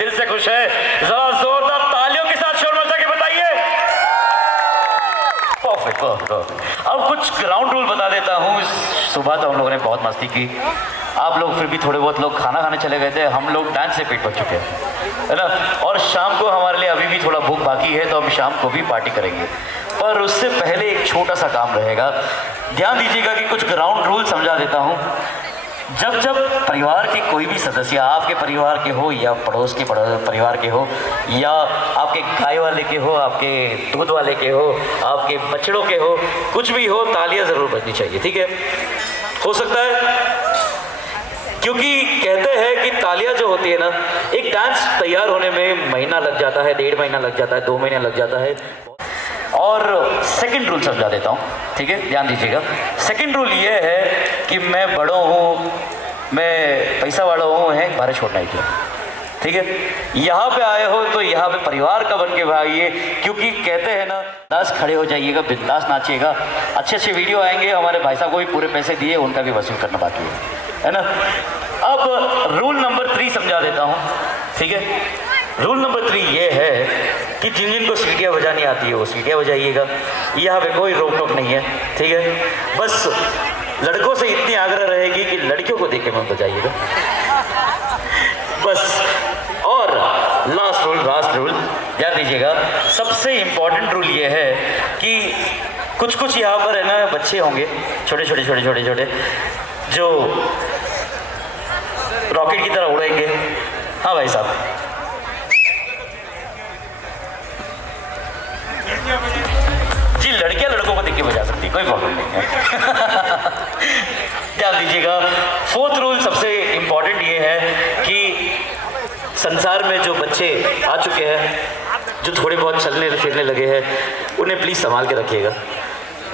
दिल से खुश है, जरा जोरदार तालियों के साथ शोर मचा के बताइए। Perfect perfect. अब कुछ ग्राउंड रूल बता देता हूँ। सुबह तो हम लोगों ने बहुत मस्ती की, आप लोग फिर भी थोड़े बहुत लोग खाना खाने चले गए थे, हम लोग डांस से पेट भर चुके हैं, है ना। और शाम को हमारे लिए अभी भी थोड़ा भूख बाकी है, तो हम शाम को भी पार्टी करेंगे। पर उससे पहले एक छोटा सा काम रहेगा, ध्यान दीजिएगा कि कुछ ग्राउंड रूल समझा देता हूँ। जब जब परिवार के कोई भी सदस्य, आपके परिवार के हो या पड़ोस के परिवार के हो, या आपके गाय वाले के हो, आपके दूध वाले के हो, आपके बछड़ों के हो, कुछ भी हो, तालियां ज़रूर बजनी चाहिए, ठीक है। हो सकता है, क्योंकि कहते हैं कि तालियां जो होती है ना, एक डांस तैयार होने में महीना लग जाता है, 1.5 महीना लग जाता है, 2 महीने लग जाता है। और सेकंड रूल समझा देता हूँ, ठीक है, ध्यान दीजिएगा। सेकंड रूल ये है कि मैं बड़ों हूँ, मैं पैसा वाला हूँ, है बारे छोड़ना ही चाहिए, ठीक है। यहाँ पे आए हो तो यहाँ पे परिवार का बन के भागिए, क्योंकि कहते हैं ना, बिंदास खड़े हो जाइएगा, बिंदास नाचिएगा। अच्छे अच्छे वीडियो आएंगे, हमारे भाई साहब को भी पूरे पैसे दिए, उनका भी वसूल करना बाकी है ना। अब रूल नंबर 3 समझा देता हूँ, ठीक है। रूल नंबर 3 ये है कि जिन जिनको सीटियाँ बजानी आती है वो सीटियाँ बजाइएगा, यहाँ पे कोई रोक टोक नहीं है, ठीक है। बस लड़कों से इतनी आग्रह रहेगी कि लड़कियों को देख के मत बजाइएगा, बस। और लास्ट रूल ध्यान दीजिएगा, सबसे इम्पोर्टेंट रूल ये है कि कुछ यहाँ पर है ना बच्चे होंगे, छोटे छोटे जो रॉकेट की तरह उड़ेंगे। हाँ भाई साहब, जी लड़कियां लड़कों को देख के बजा सकती, कोई प्रॉब्लम नहीं है। ध्यान दीजिएगा, 4th रूल सबसे इम्पोर्टेंट ये है कि संसार में जो बच्चे आ चुके हैं, जो थोड़े बहुत चलने फिरने लगे हैं, उन्हें प्लीज़ संभाल के रखिएगा,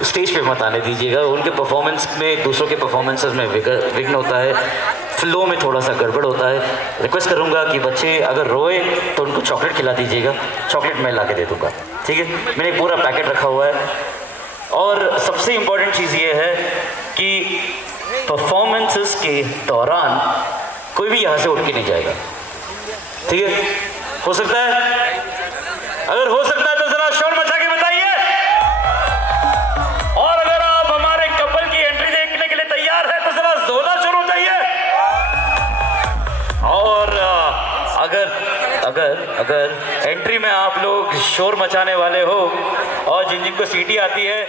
स्टेज पे मत आने दीजिएगा। उनके परफॉर्मेंस में, दूसरों के परफॉर्मेंसेस में विघ्न होता है, फ्लो में थोड़ा सा गड़बड़ होता है। रिक्वेस्ट करूंगा कि बच्चे अगर रोए तो उनको चॉकलेट खिला दीजिएगा, चॉकलेट मैं ला के दे दूँगा, ठीक है। मैंने एक पूरा पैकेट रखा हुआ है। और सबसे इम्पोर्टेंट चीज़ ये है कि परफॉर्मेंसेस के दौरान कोई भी यहाँ से उठ के नहीं जाएगा, ठीक है। हो सकता है, अगर हो सकता है तो ज़रा शोर मचा के बताइए। और अगर आप हमारे कपल की एंट्री देखने के लिए तैयार है तो ज़रा जोरदार शोर मचाइए। और अगर एंट्री में आप लोग शोर मचाने वाले हो और जिन जिनको सीटी आती है,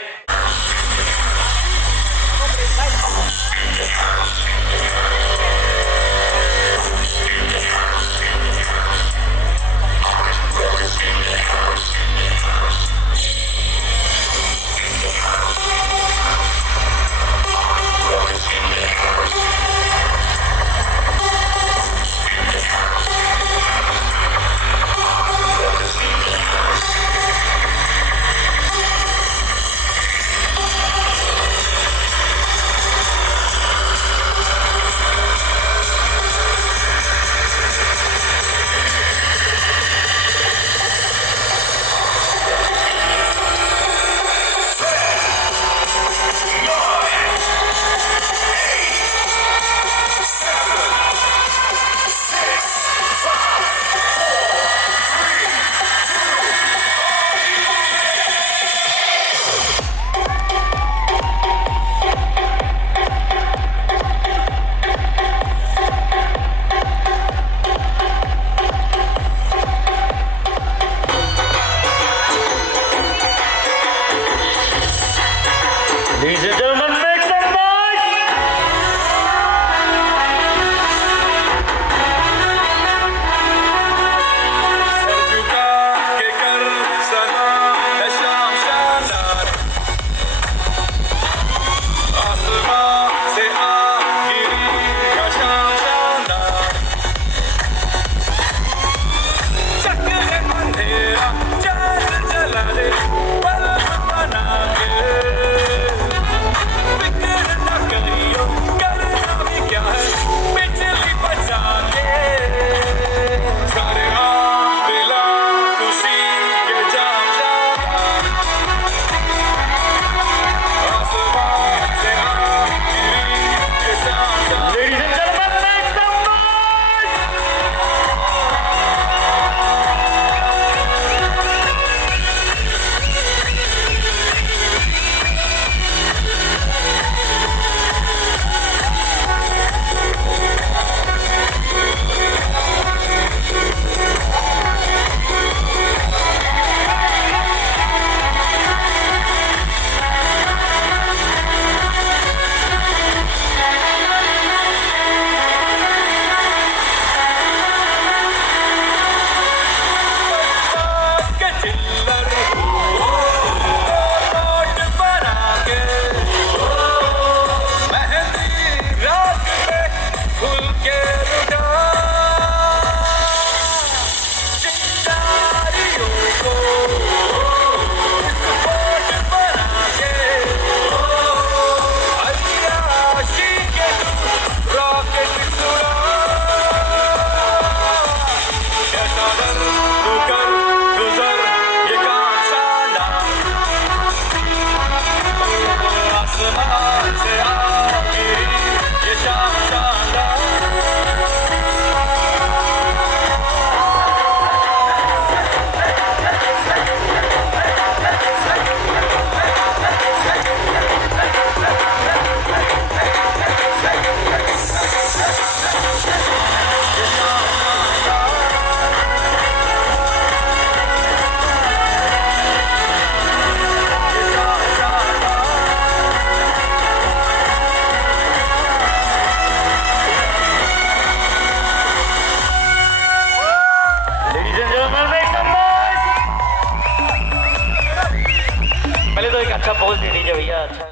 अच्छा पोज दे दीजिए भैया, अच्छा।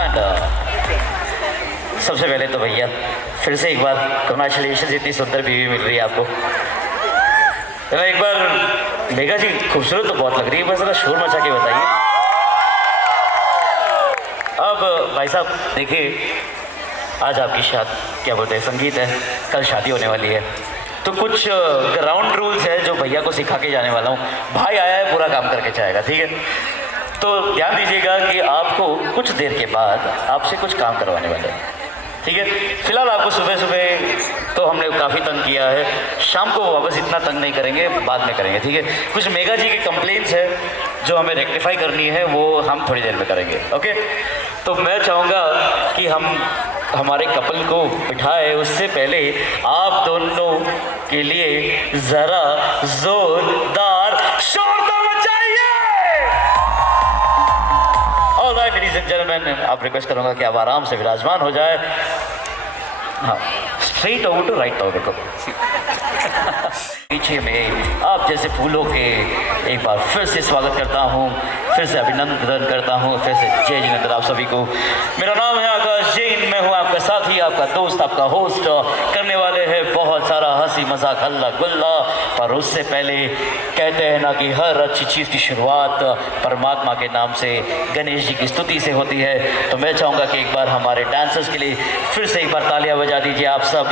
एंड सबसे पहले तो भैया फिर से एक बार कंग्रेचुलेशन, इतनी सुंदर बीवी मिल रही है आपको। तो एक बार मेघा जी खूबसूरत तो बहुत लग रही है, बस जरा शोर मचा के बताइए। अब भाई साहब देखिए, आज आपकी शादी क्या बोलते हैं संगीत है, कल शादी होने वाली है, तो कुछ ग्राउंड रूल्स है जो भैया को सिखा के जाने वाला हूँ। भाई आया है पूरा काम करके जाएगा, ठीक है? तो ध्यान दीजिएगा कि आपको कुछ देर के बाद आपसे कुछ काम करवाने वाले हैं, ठीक है? फिलहाल आपको सुबह सुबह तो हमने काफ़ी तंग किया है, शाम को वापस इतना तंग नहीं करेंगे, बाद में करेंगे, ठीक है? कुछ मेघा जी की कंप्लेंट्स है जो हमें रेक्टिफाई करनी है, वो हम थोड़ी देर में करेंगे, ओके? तो मैं चाहूँगा कि हम हमारे कपल को बिठाए, उससे पहले आप दोनों के लिए ज़रा जोरदार शोर तो मचाइए। ऑलराइट लेडीज एंड जेंटलमैन, आप रिक्वेस्ट करूँगा कि आप आराम से विराजमान हो जाए। हाँ, straight over to right over को पीछे में आप जैसे फूलों के एक बार फिर से स्वागत करता हूँ, फिर से अभिनंदन करता हूँ, फिर से जय जिनेंद्र आप सभी को। मेरा नाम है आकाश जैन, मैं हूँ आपका साथी, आपका दोस्त, आपका होस्ट। करने वाले हैं बहुत सारा हंसी मजाक हल्ला गुल्ला, पर उससे पहले कहते हैं ना कि हर अच्छी चीज़ की शुरुआत परमात्मा के नाम से, गणेश जी की स्तुति से होती है। तो मैं चाहूँगा कि एक बार हमारे डांसर्स के लिए फिर से एक बार तालियां बजा दीजिए आप सब।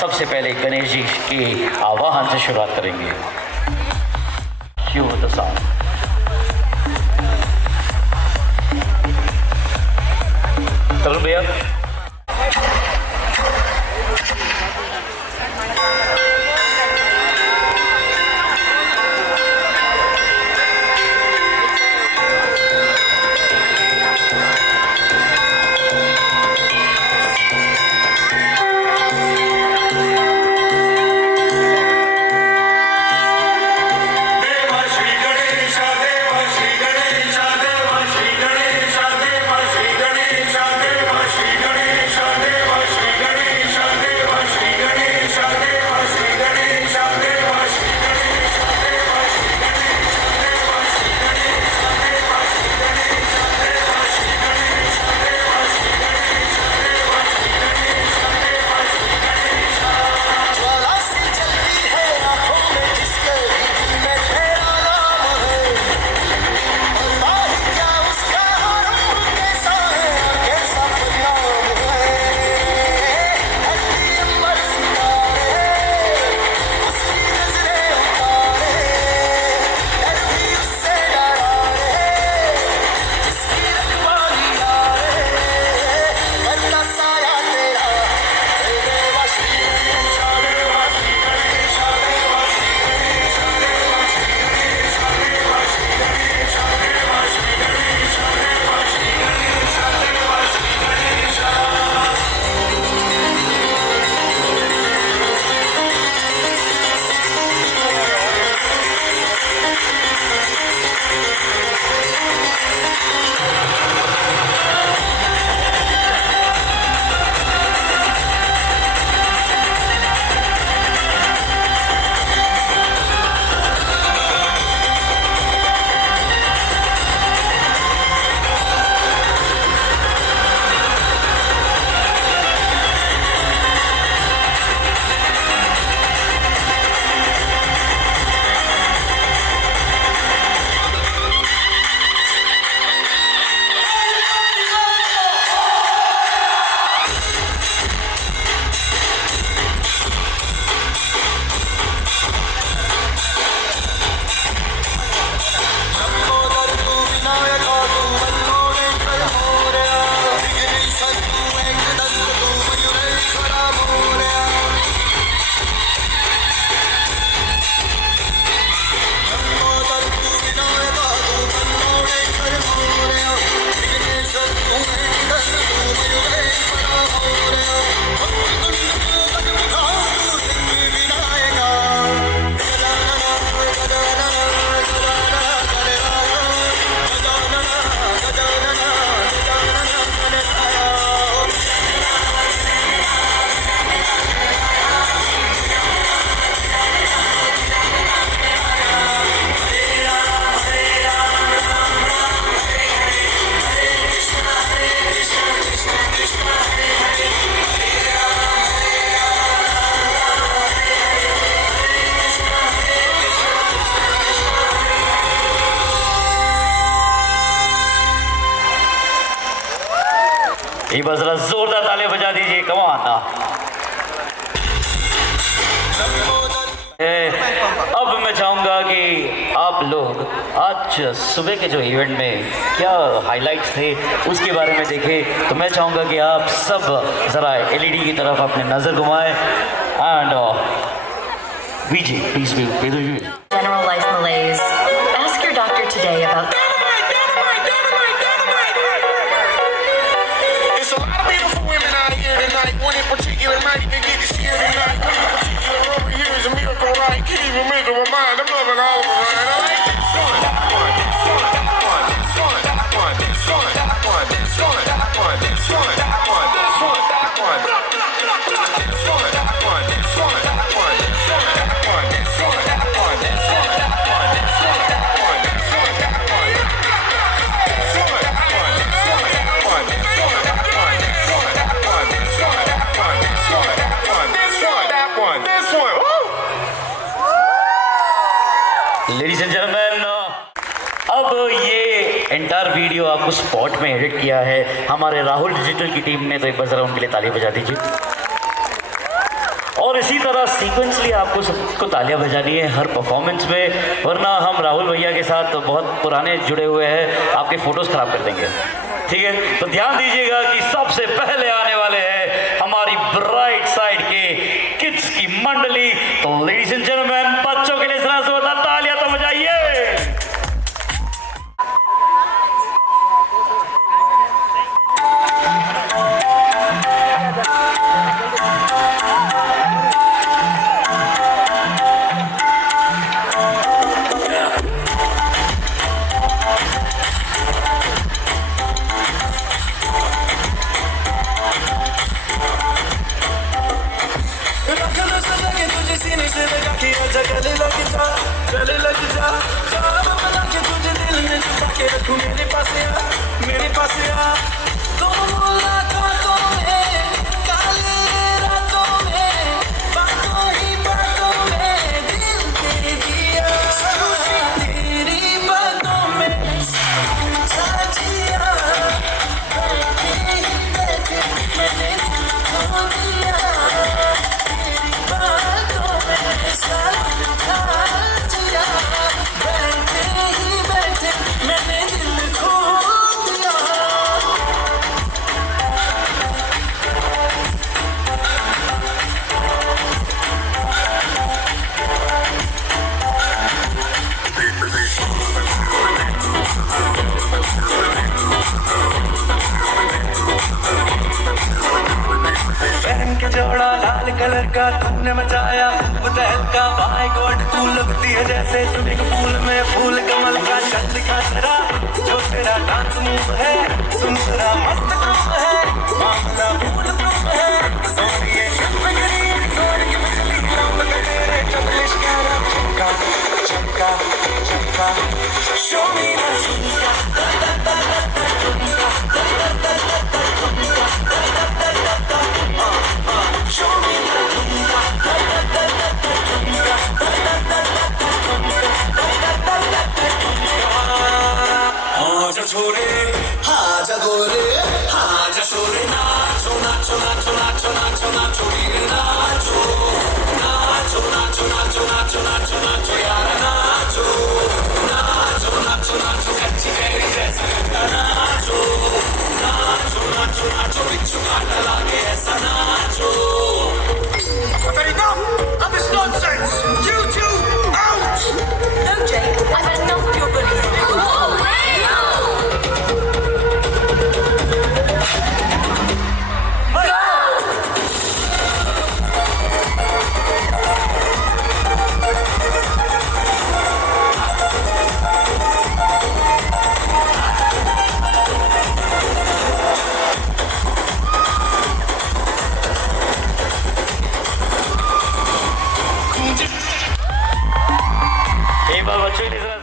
सबसे पहले गणेश जी के आवाहन से शुरुआत करेंगे। क्यों द सॉन्ग। तरुण भैया श्री गणेश एक बार जरा जोरदार तालियां बजा दीजिए, कम ऑन ना। अब मैं चाहूंगा कि आप लोग आज सुबह के जो इवेंट में क्या हाइलाइट्स थे उसके बारे में देखें। तो मैं चाहूंगा कि आप सब जरा एलईडी की तरफ अपने नजर घुमाएं and V G please Generalized malaise. Ask your doctor today about It's a lot of beautiful women out here tonight. One in particular might even get to see her tonight. One in particular over here is a miracle, right? Can't even make up my mind. I'm loving all of them, right? I like this one. That one, this one, that one, this one, that one, this one, that one, this one, that one, this one, that one, this one, that one. This one, that one, this one, that one, this one, that one, this one, that one, this one, that one, this one, that one, this one, that one. Ladies and gentleman, अब ये entire video आपको spot में edit किया है हमारे Rahul digital की team ने। तो एक बार जरा उनके लिए तालियां बजा दीजिए। और इसी तरह सीक्वेंसली आपको सबको तालियां बजानी है हर परफॉर्मेंस में, वरना हम राहुल भैया के साथ बहुत पुराने जुड़े हुए हैं, आपके फोटोज खराब कर देंगे। ठीक है, तो ध्यान दीजिएगा कि सबसे पहले आने वाले हैं हमारी ब्राइट साइड के किड्स की मंडली। तो लेडीज एंड जेंटलमैन, बच्चों के लिए जरा जोरदार तालियां तो बजाइए। मेरे पास आ तुम मुलाकातों में, काली रातों में, बातों ही बातों में दिल दे दिया। तेरी बातों में समझा जिया, बैठे ही बैठे मैंने दिल खो दिया। तेरी बातों में समझा जिया, बैठे ही बैठे मैंने दिल खो दिया। पहन के जोड़ा लाल कलर का तुमने मचाया खूब तहलका। बाय गॉड तू लगती है जैसे स्विमिंग पूल में फूल कमल का। चल का तेरा जो तेरा डांस मूव है, सुन तेरा मस्त ग्रूव है, मामला फूल प्रूफ है। सोनिए शक्करी सोन की बिजली रंग का तेरे चपलिश प्यारा चमका चमका चमका। शो मी ना आजा छोरे आजा गोरे आजा छोरे, नाचो नाचो नाचो नाचो नाचो नाचो वीर नाचो नाचो नाचो नाचो नाचो नाचो नाचो यार नाचो नाचो नाचो नाचो कच्ची कैरी जैसा नाचो नाचो नाचो नाचो बिच्छू काटा लागे ऐसा नाचो। I've had enough of this nonsense. You two out. No, Jake. I've had enough of your bullying. Whoa, hey! एक बार बच्चों की तरह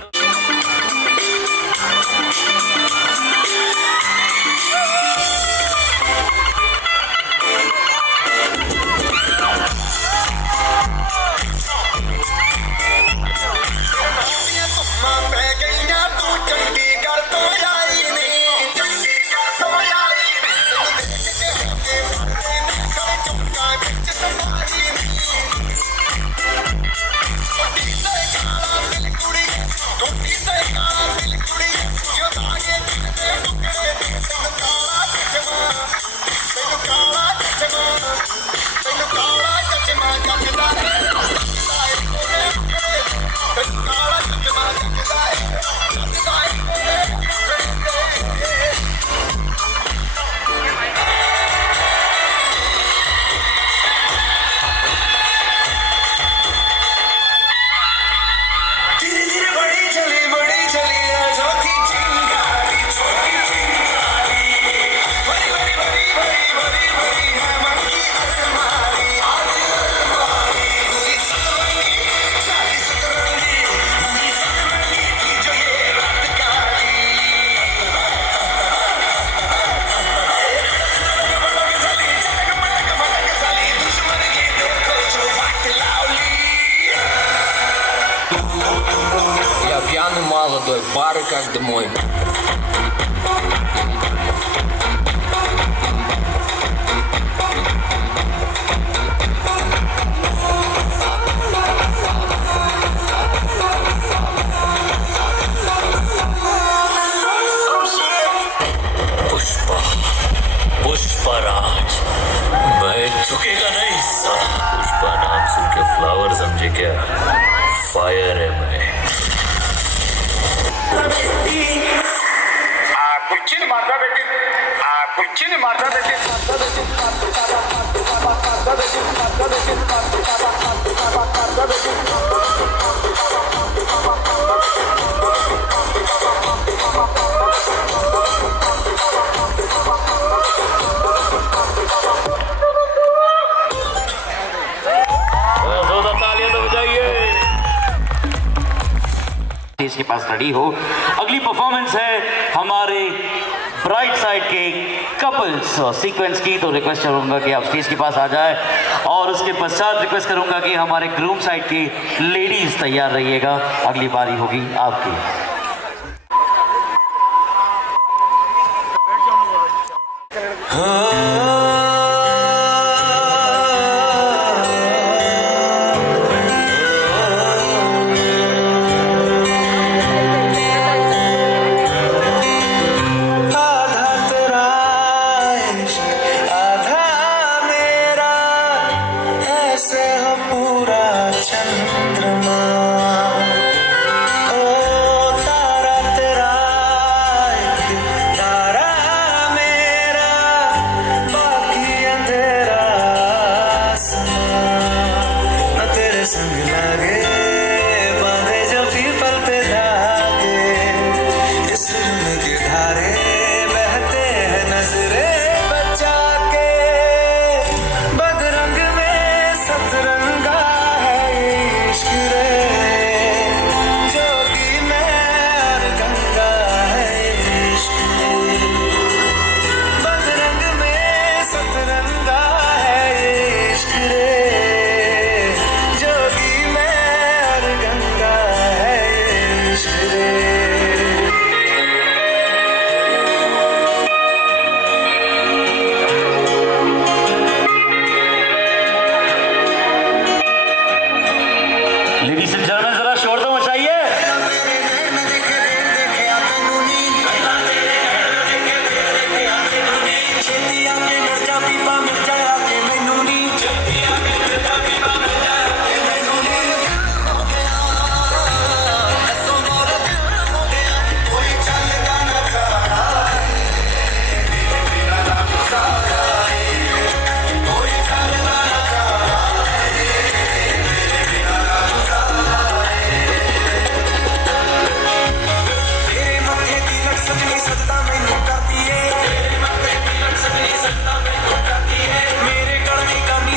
Я пьяный молодой, пары как домой. पुष्पराज मैं झुकेगा नहीं साला। पुष्पा नाम सुन के फ्लावर समझे क्या? फायर है मैं। कुर्ची मारता बेटी कुर्ची मारता बेटी स्टेज के पास रेडी हो। अगली परफॉर्मेंस है हमारे ब्राइट साइड के कपल्स सीक्वेंस की, तो रिक्वेस्ट करूंगा कि आप स्टेज के पास आ जाए और उसके पश्चात रिक्वेस्ट करूंगा कि हमारे ग्रूम साइड की लेडीज तैयार रहिएगा। अगली बारी होगी आपकी।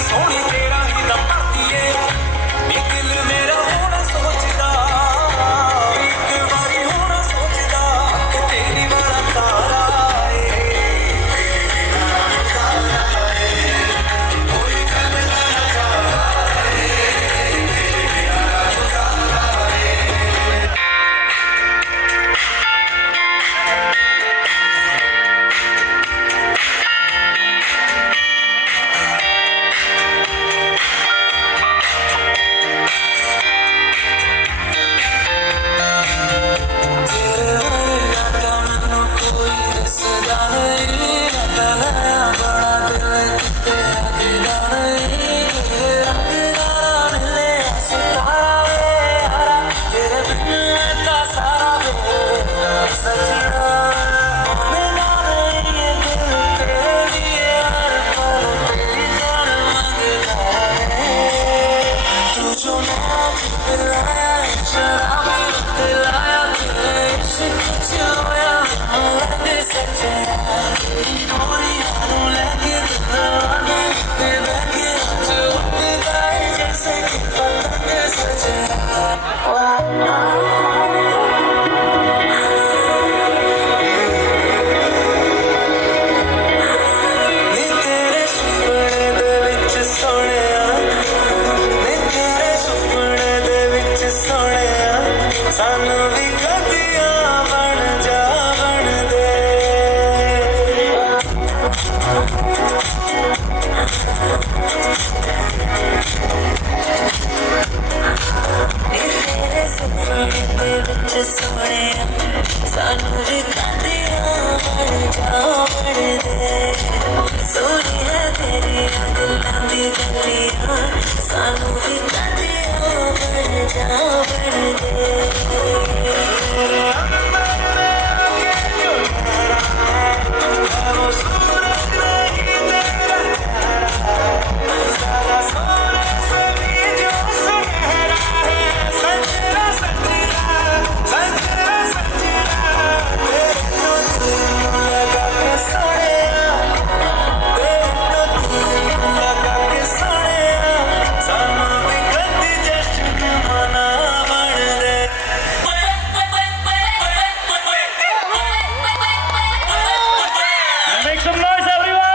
सोने सानू भी कदियां बन जावन दे तेरे सपने दे विच सोहणिया सानू भी कदियां बन जावन दे सोहणी है तेरी दिलां दी गलियां सानू भी कदियां बन जावन दे Make some noise, everyone!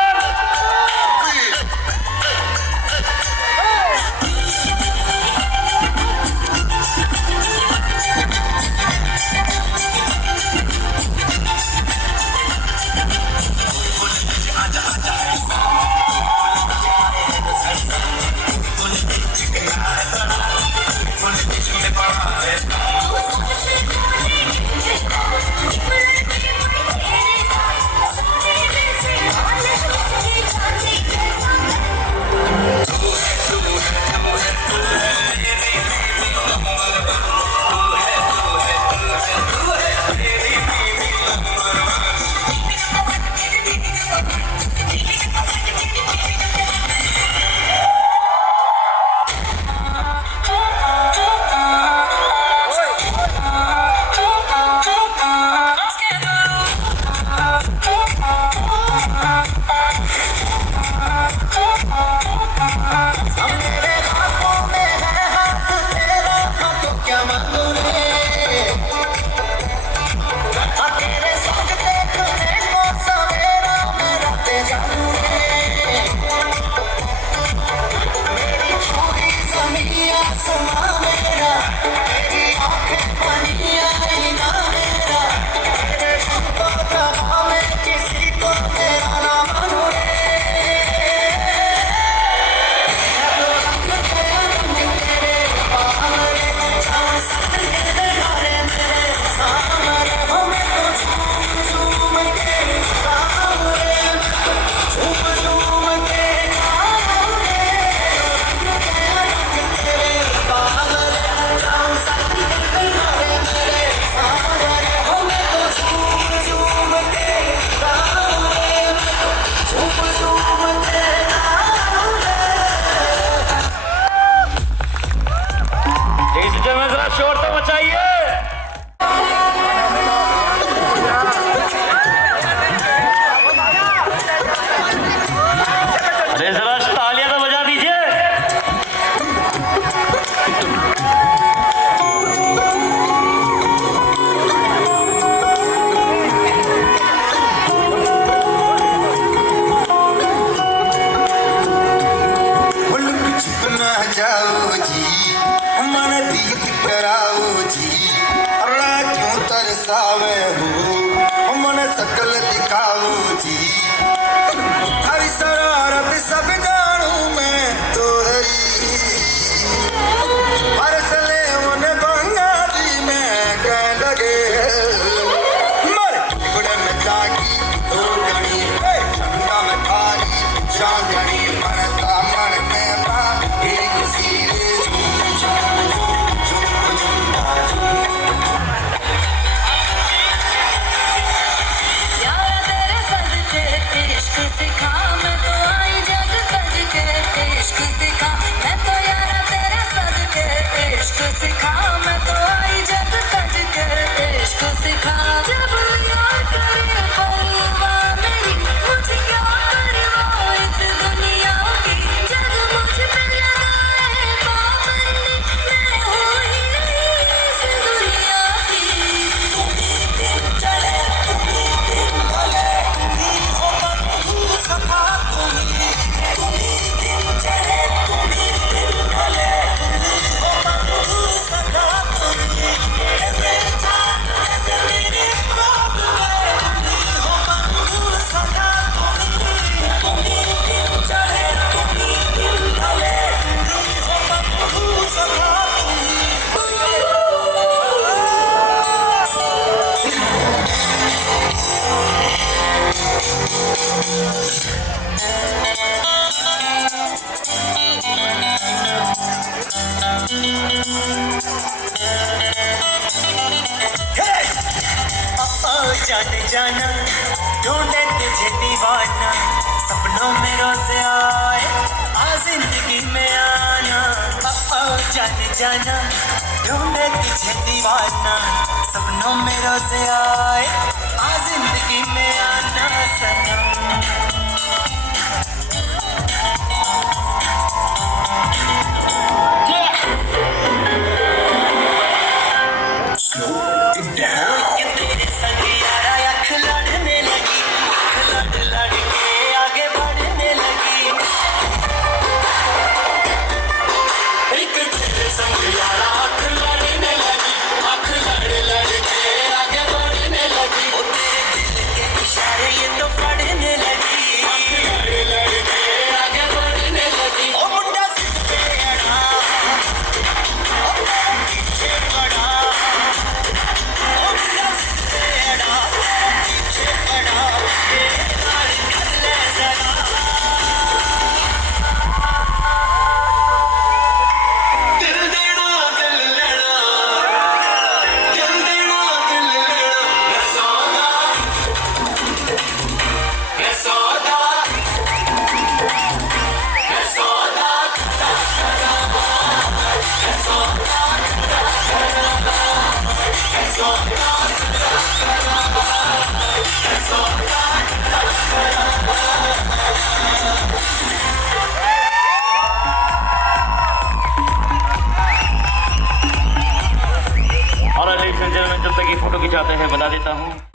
शोर तो मचाइए। अरे जरा तालियां तो बजा दीजिए। जाओ जी मन प्रीत कराओ जी अल्लाह क्यों तरसावे हो मन सकल दिखाओ जी हरी शरारत सब जानू मैं तोहरी हरसले मन बंगाली में कह लगे मर गुड़ में जागी तो गणी ठंडा में खाली जागनी मरता मन में इश्क सिखा जाने जाना ढूंढे तुझे दीवाना सपनों में रोज आए आ जिंदगी में आना जाने जाना ढूंढे तुझे दीवाना सपनों में रोज आए आ जिंदगी में आना सनम जब तक ये फोटो खिंचाते हैं बता देता हूँ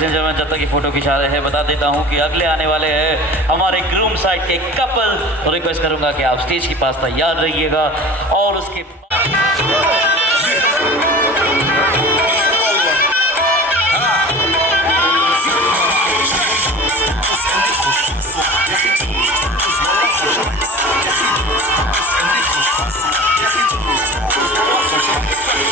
लेडीज एंड जेंटलमैन, जब तक ये फोटो खिंचा रहे हैं बता देता हूँ कि अगले आने वाले हैं हमारे ग्रूम साइड के कपल। तो रिक्वेस्ट करूंगा कि आप स्टेज के पास तैयार रहिएगा और उसके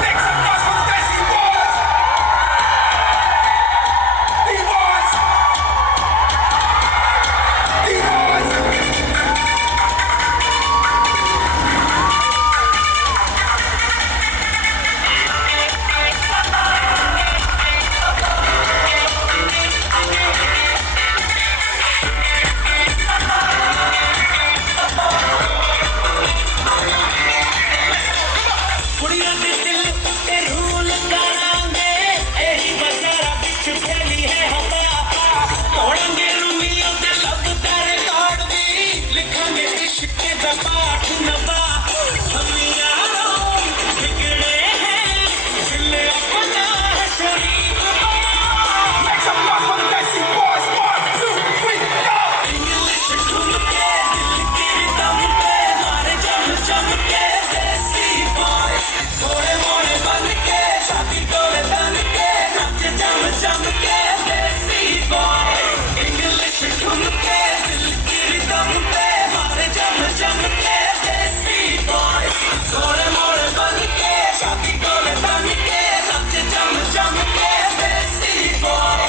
Next to us with Desi Boys D-Boys D-Boys कुड़ियां दे दिल ते रूल करांगे एही बजारा बिच फैली है हवा तोड़ेंगे रूमियों ते लबदा रिकॉर्ड भी लिखांगे इश्क दा पाठ नवा हम यारों बिगड़े हैं दिल अपना है शरीफ Make some noise for the Desi Boys 1, 2, 3, go English ठुमके दिल के दम पे मारे जम जम के देसी बॉय थोड़े मोड़े बन के छाती तोड़े तन के नाचे जम जम के देसी बॉय इंग्लिश ठुमके दिल के दम पे मारे जम जम के देसी बॉय थोड़े मोड़े बन के छाती तोड़े तन के नाचे जम जम के देसी boy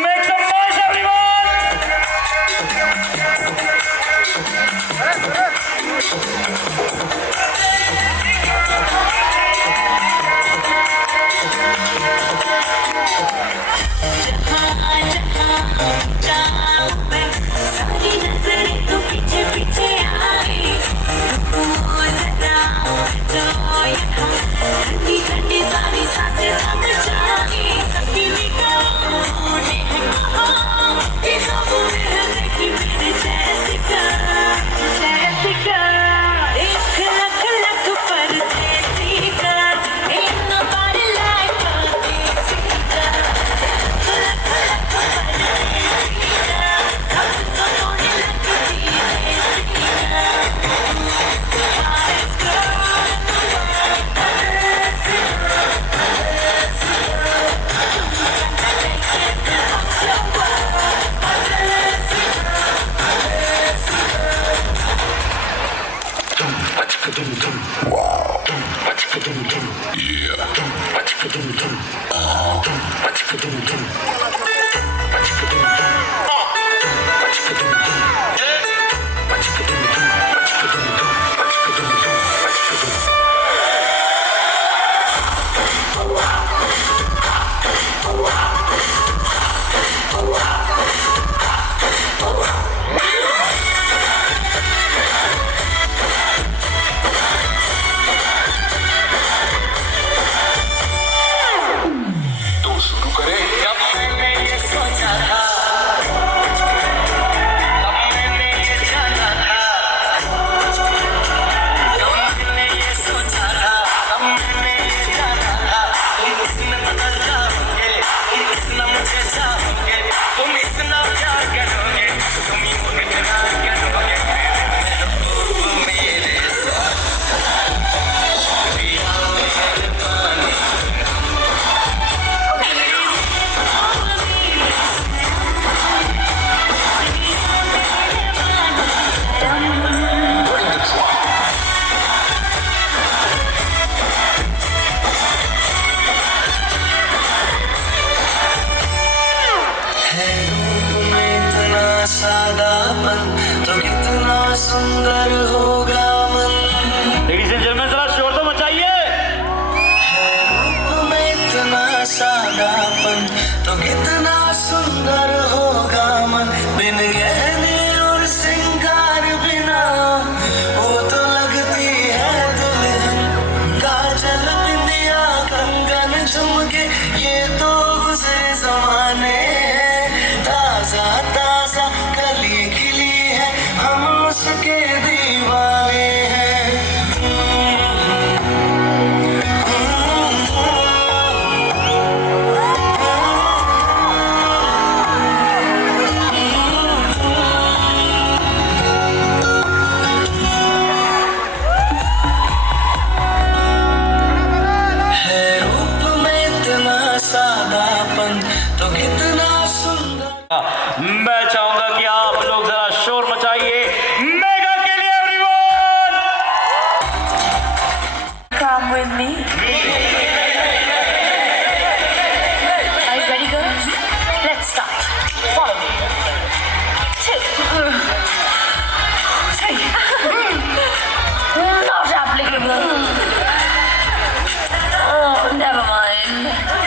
Make some noise, everyone! सारी नजरें तो पीछे पीछे आई तो यहाँ ठंडी ठंडी सारी सांसें थम जाई सबकी निगाहों ने है कहा कि सब मेरे की मेरे जैसिका एक लख लख पर Jessica ain't nobody like a Jessica लख लख पर जैसिका सब तो होने लगती है तो शुरू करें come with me? Are you ready, girls? Let's start. Follow me. 2, 3. Not applicable. Oh, never mind.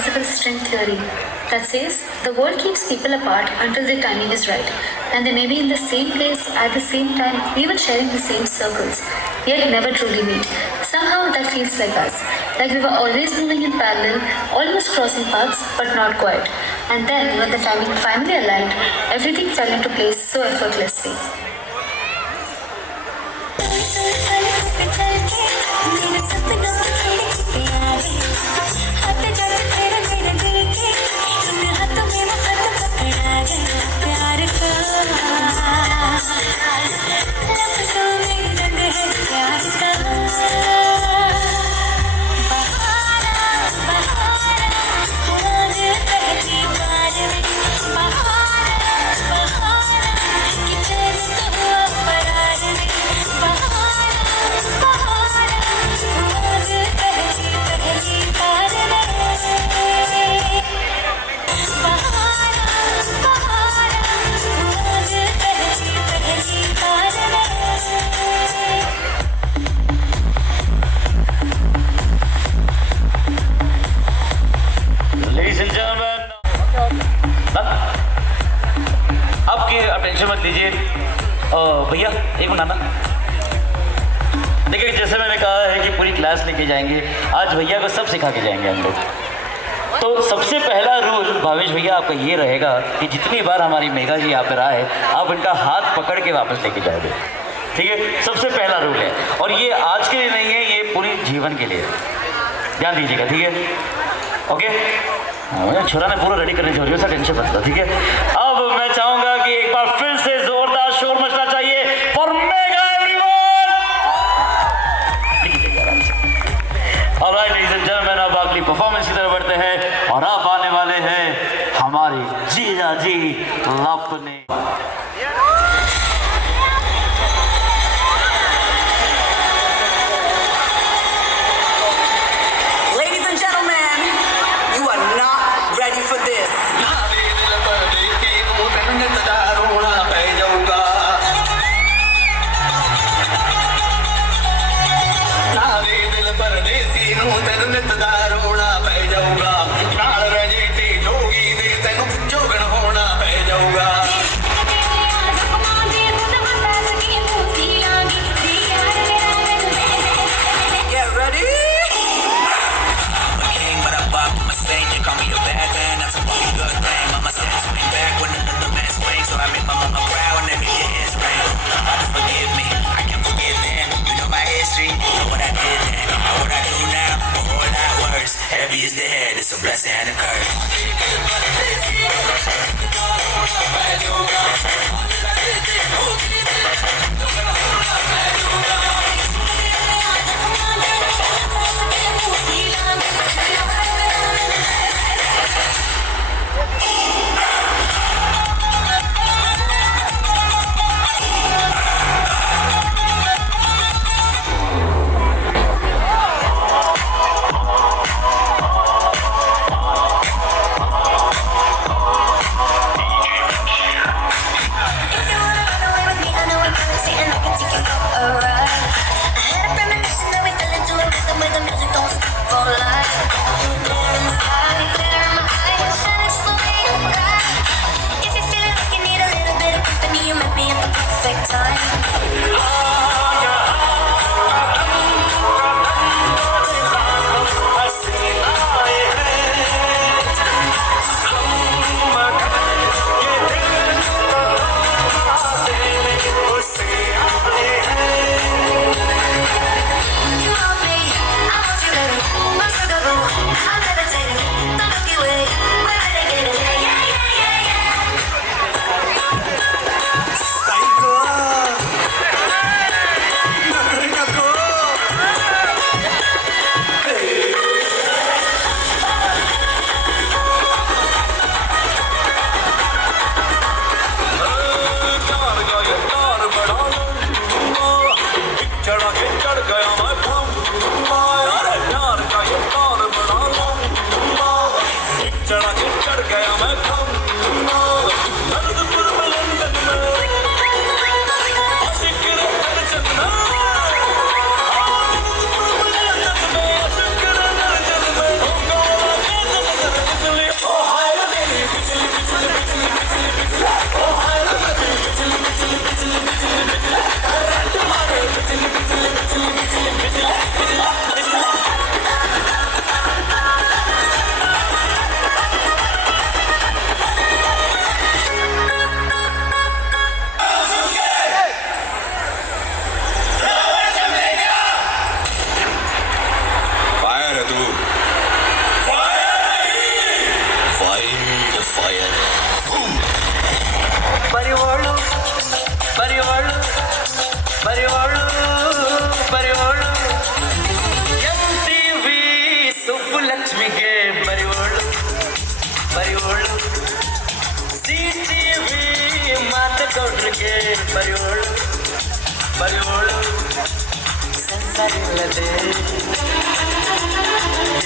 invisible string theory that says the world keeps people apart until their timing is right, and they may be in the same place at the same time, even sharing the same circles, yet never truly meet. Somehow that feels like us, like we were always moving in parallel, almost crossing paths, but not quite. And then, when the timing finally aligned, everything fell into place so effortlessly. भैया एक बनाना। देखिए जैसे मैंने कहा है कि पूरी class लेके जाएंगे, आज भैया को सब सिखा के जाएंगे हम लोग। तो सबसे पहला रूल भावेश भैया आपका ये रहेगा कि जितनी बार हमारी मेघा जी यहाँ पर आए, आप इनका हाथ पकड़ के वापस लेके जाओगे, ठीक है? सबसे पहला रूल है, और ये आज के लिए नहीं है, ये पूरी जीवन के लिए, ध्यान दीजिएगा, ठीक है? ओके, मुझे छोरा ने पूरा रेडी करने छोड़ी, उसका टेंशन मत लो, ठीक है? अब मैं चाहूंगा कि एक बार फिर से जोरदार शोर मचना चाहिए for mega everyone. Alright ladies and gentleman, अब अगली परफॉर्मेंस की तरफ बढ़ते हैं और अब आने वाले हैं हमारे जीजा जी अपने। Ladies and gentlemen, you are not ready for this. Get ready? Heavy is the head, it's a blessing and a curse.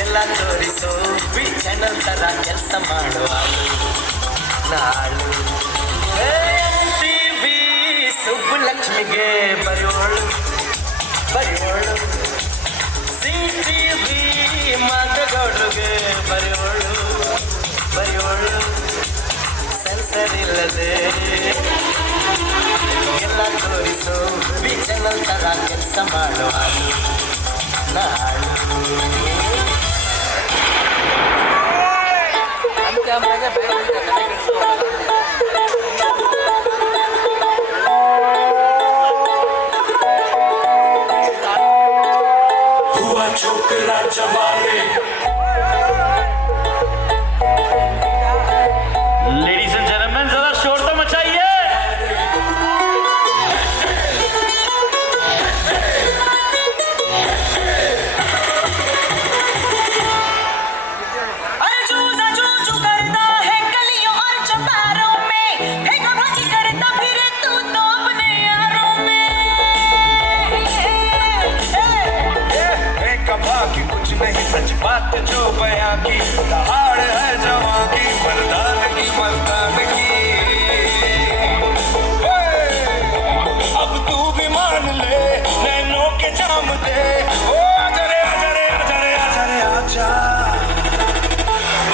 ಎಲ್ಲ ತೋರಿಸೋ ಬಿ ಚಾನಲ್ ತರ ಕೆಲಸ ಮಾಡುವ ನಾಳು ಟಿವಿ ಸುಬ್ಬಲಕ್ಷ್ಮಿಗೆ ಬರೆಯೋಳು ಬರೆಯೋಳು CTV ಮಾದಗೌಡ್ರಿಗೆ ಬರೆಯೋಳು ಬರೆಯೋಳು ಸೆನ್ಸರ್ ಇಲ್ಲದೆ ಎಲ್ಲ ತೋರಿಸೋ ಸೋವಿ ಚನ್ನಲ್ ತರ ಕೆಲಸ ಮಾಡೋ ಹಾಡು ನಾಡು हुआ छोकरा जवारे लेडीज एंड जेंटलमैन जरा शोर तो मचाइए। अरे जूझा जूझू करता है गलियों और चौबारों में, फेंका भागी करता फिरे तू तो अपने यारों में। कभा की कुछ नहीं सच बात जो बयां की दहाड़ है जवां की मर्दान की मस्तान की अब तू भी मान ले नैनों के जाम दे ओ आजा रे आजा रे आजा रे आजा रे आजा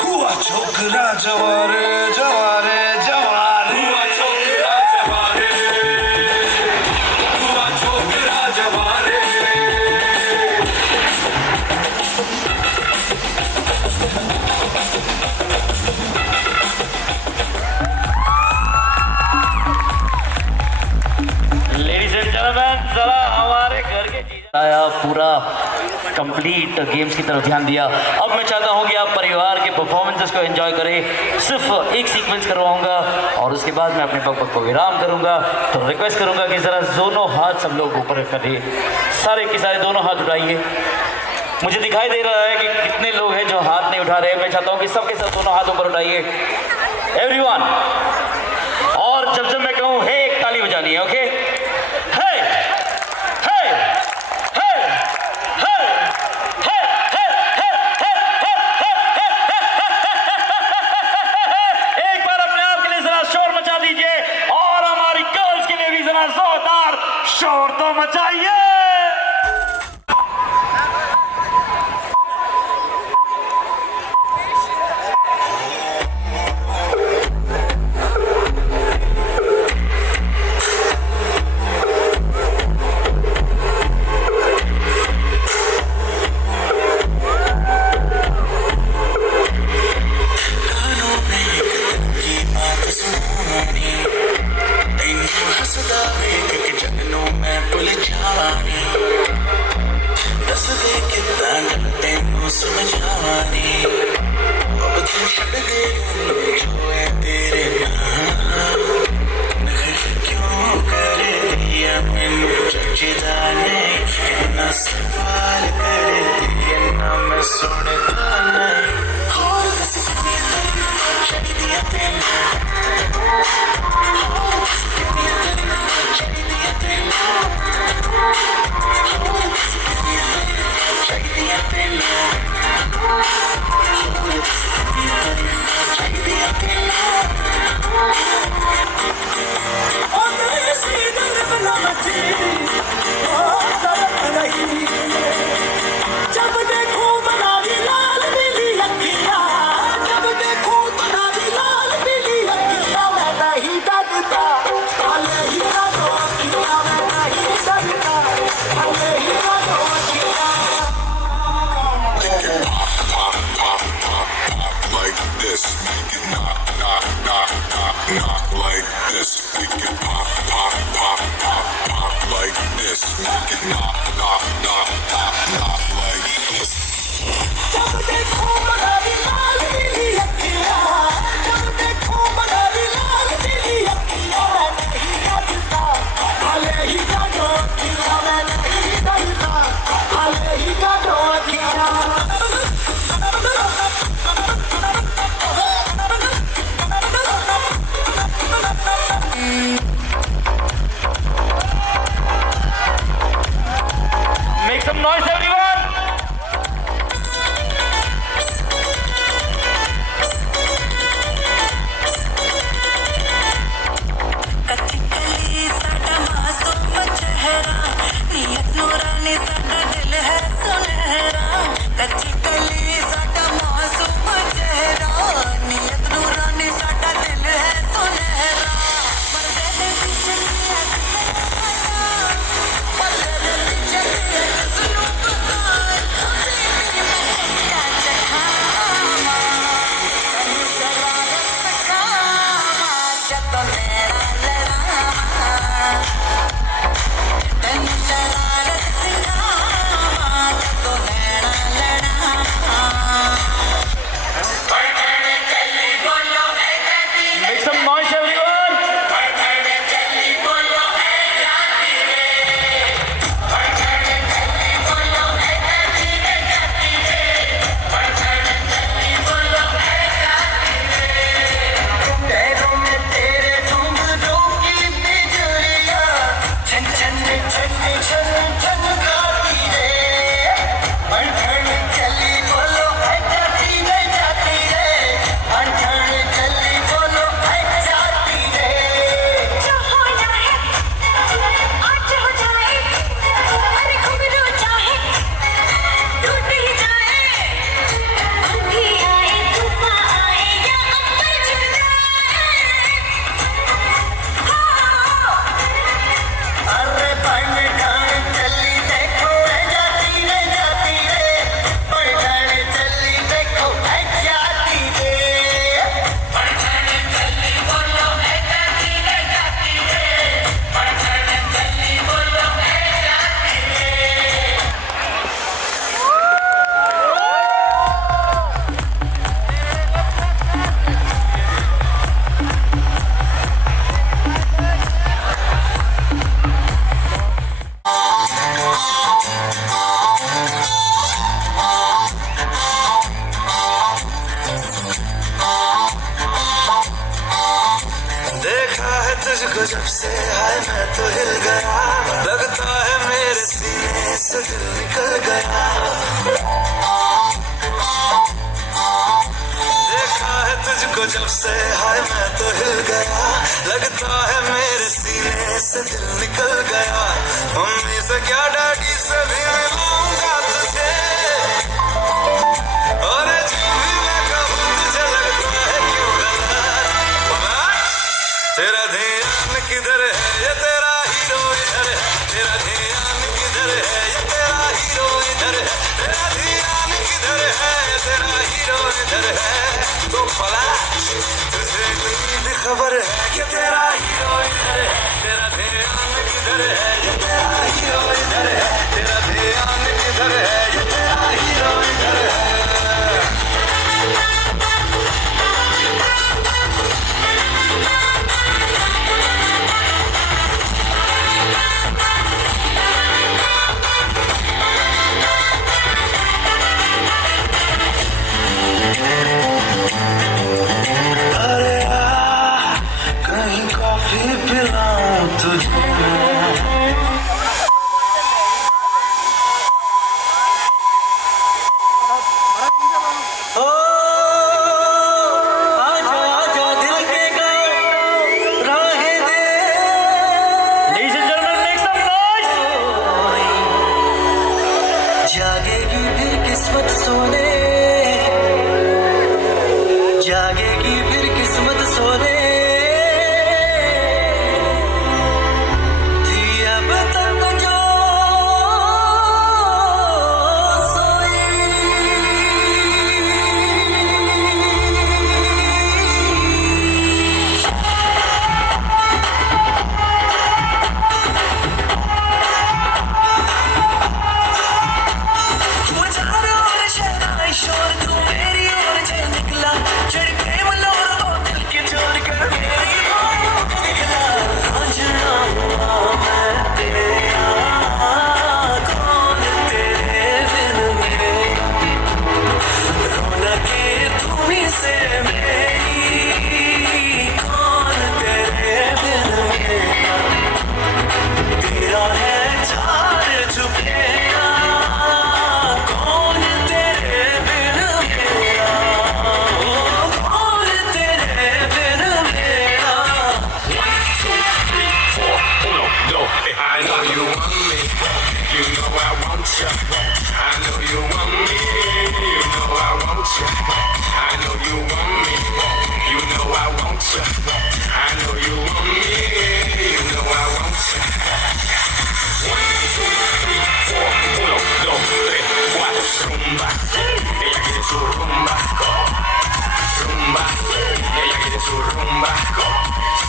हुआ छोकरा जवारे जवारे जवारे हुआ छोकरा जवारे हुआ छोकरा जवारे लेडीज एंड जेंटलमैन जरा हमारे घर के आया पूरा कंप्लीट गेम्स की तरफ ध्यान दिया। अब मैं चाहता हूं कि आप परिवार के परफॉर्मेंसेस को एंजॉय करें। सिर्फ एक सीक्वेंस करवाऊंगा और उसके बाद मैं अपने पग को विराम करूंगा। तो रिक्वेस्ट करूंगा कि जरा दोनों हाथ सब लोग ऊपर करिए, सारे के सारे दोनों हाथ उठाइए। मुझे दिखाई दे रहा है कि कितने लोग हैं जो हाथ नहीं उठा रहे हैं। मैं चाहता हूं कि सबके साथ दोनों हाथ ऊपर उठाइए एवरीवन। और जब जब मैं कहूं हे एक ताली बजानी है। ओके हे हे हे हे हे एक बार अपने आप के लिए जरा शोर मचा दीजिए और हमारी गर्ल्स के लिए भी जरा जोरदार शोर तो मचाइए। सवाल कर दिया ना मैं सुनता नहीं और बस दिया जब देखो बनारी लाल पीली अखियाँ, जब देखो बनारी लाल पीली अखियाँ, मैं नहीं डरता, भले ही ना दो अखियाँ, मैं नहीं डरता, भले ही ना दो अखियाँ। Like this, make it knock, knock, knock, knock, knock like this. Make it pop, pop, pop, pop, pop like this. Make it knock, knock, knock, knock, knock like this. जब देखो बनारी लाल पीली अखियाँ, जब देखो बनारी लाल पीली अखियाँ, मैं नहीं डरता, भले ही ना दो अखियाँ, मैं नहीं डरता, भले ही ना दो अखियाँ। Make some noise everyone. तुझको जब से हाय मैं तो हिल गया, लगता है मेरे सीने से दिल निकल गया। देखा है तुझको जब से हाय मैं तो हिल गया, लगता है मेरे सीने से दिल निकल गया। मम्मी से क्या डैडी से भी मिलूंगा तुझे, और जो भी मैं कहूँ तुझे लगता है क्यों गलत। तेरा ध्यान किधर है ये तेरा हीरो इधर है, तेरा ध्यान किधर है ये तेरा हीरो इधर है, तेरा ध्यान किधर है ये तेरा हीरो इधर है। तो भला तुझे कोई खबर है कि तेरा हीरो इधर है, तेरा ध्यान किधर है ये तेरा हीरो इधर है, तेरा ध्यान किधर है ये तेरा हीरो इधर है। जागेगी फिर किस्मत सोने, जागेगी फिर किस्मत सोने, थी अब तक जो सोई। शोर तू मेरी ओर चल निकला, चढ़ प्रेम लोर वो दिल के जोड़ कर मेरी बाहों में निकला। आजना हुआ मैं तेरा, कौन तेरे बिन मेरा, रौनकें तुम्हीं से मेरी, कौन तेरे बिन मेरा, तेरा है चार चुफेरा, कौन तेरे बिन मेरा, कौन तेरे बिन मेरा। 1, 2, 3, 4, 1, 2. I know you want me, you know I want you. I know you want me, you know I want you. I know you want me, you know I want you. I know you want me, you know I want you. 1, 2, 3, 4, 1, 2, 3, 4. Rumba, ella quiere su rumba. Rumba, ella quiere su rumba.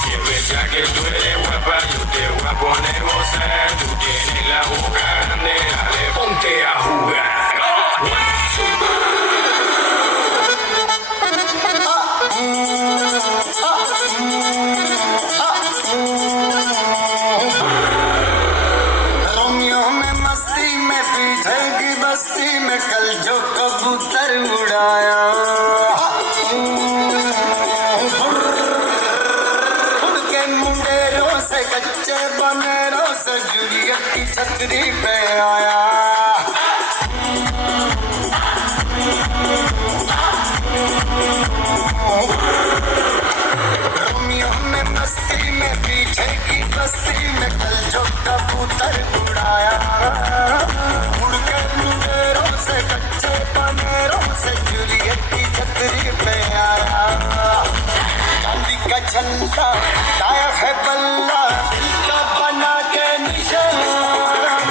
Si es verdad que tú eres guapa, yo te voy a poner a gozar. Tú tienes la boca grande, dale, ponte a jugar. 1, 2. Romeo में मस्ती में पीछेगी बस्ती में कल जो कबूतर उड़ाया, उड़ के मुंडेरों से कच्चे बनेरों से जूलियट की छत छतरी पे आया रोमियो में मस्ती में पीछे की बस्ती में कल जो कबूतर उड़ाया उड़ के मुंगेरों से कच्चे पनेरों से जूलियट की छतरी पे आया चांदी का झंडा लाया है बल्ला दिल का बना के निशान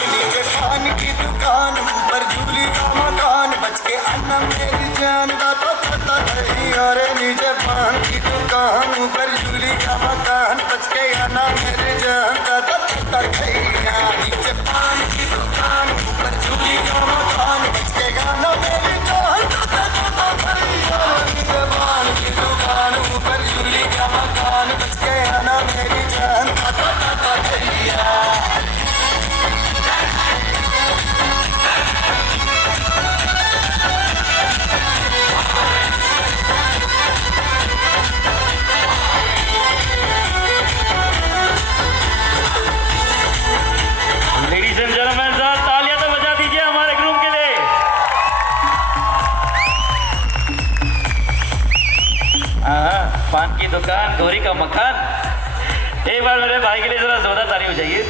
नीचे पान की दुकान ऊपर झूली का मकान बच के आना मेरी जान का तो पता नहीं और नीचे पान की दुकान ऊपर झूली का मकान बच के आना मेरी जान का तो पता नहीं नीचे पान की दुकान ऊपर झूली का मकान बच के आना मेरी जान का तो पता नहीं नीचे पान की दुकान ऊपर झूली का मकान बच के आना मेरी जान का तो पता नहीं लेडीज एंड जेंटलमैन, तालियां तो बजा दीजिए हमारे ग्रुप के लिए। पान की दुकान, गोरी का मकान। एक बार मेरे भाई के लिए जरा जोरदार ताली हो जाइए।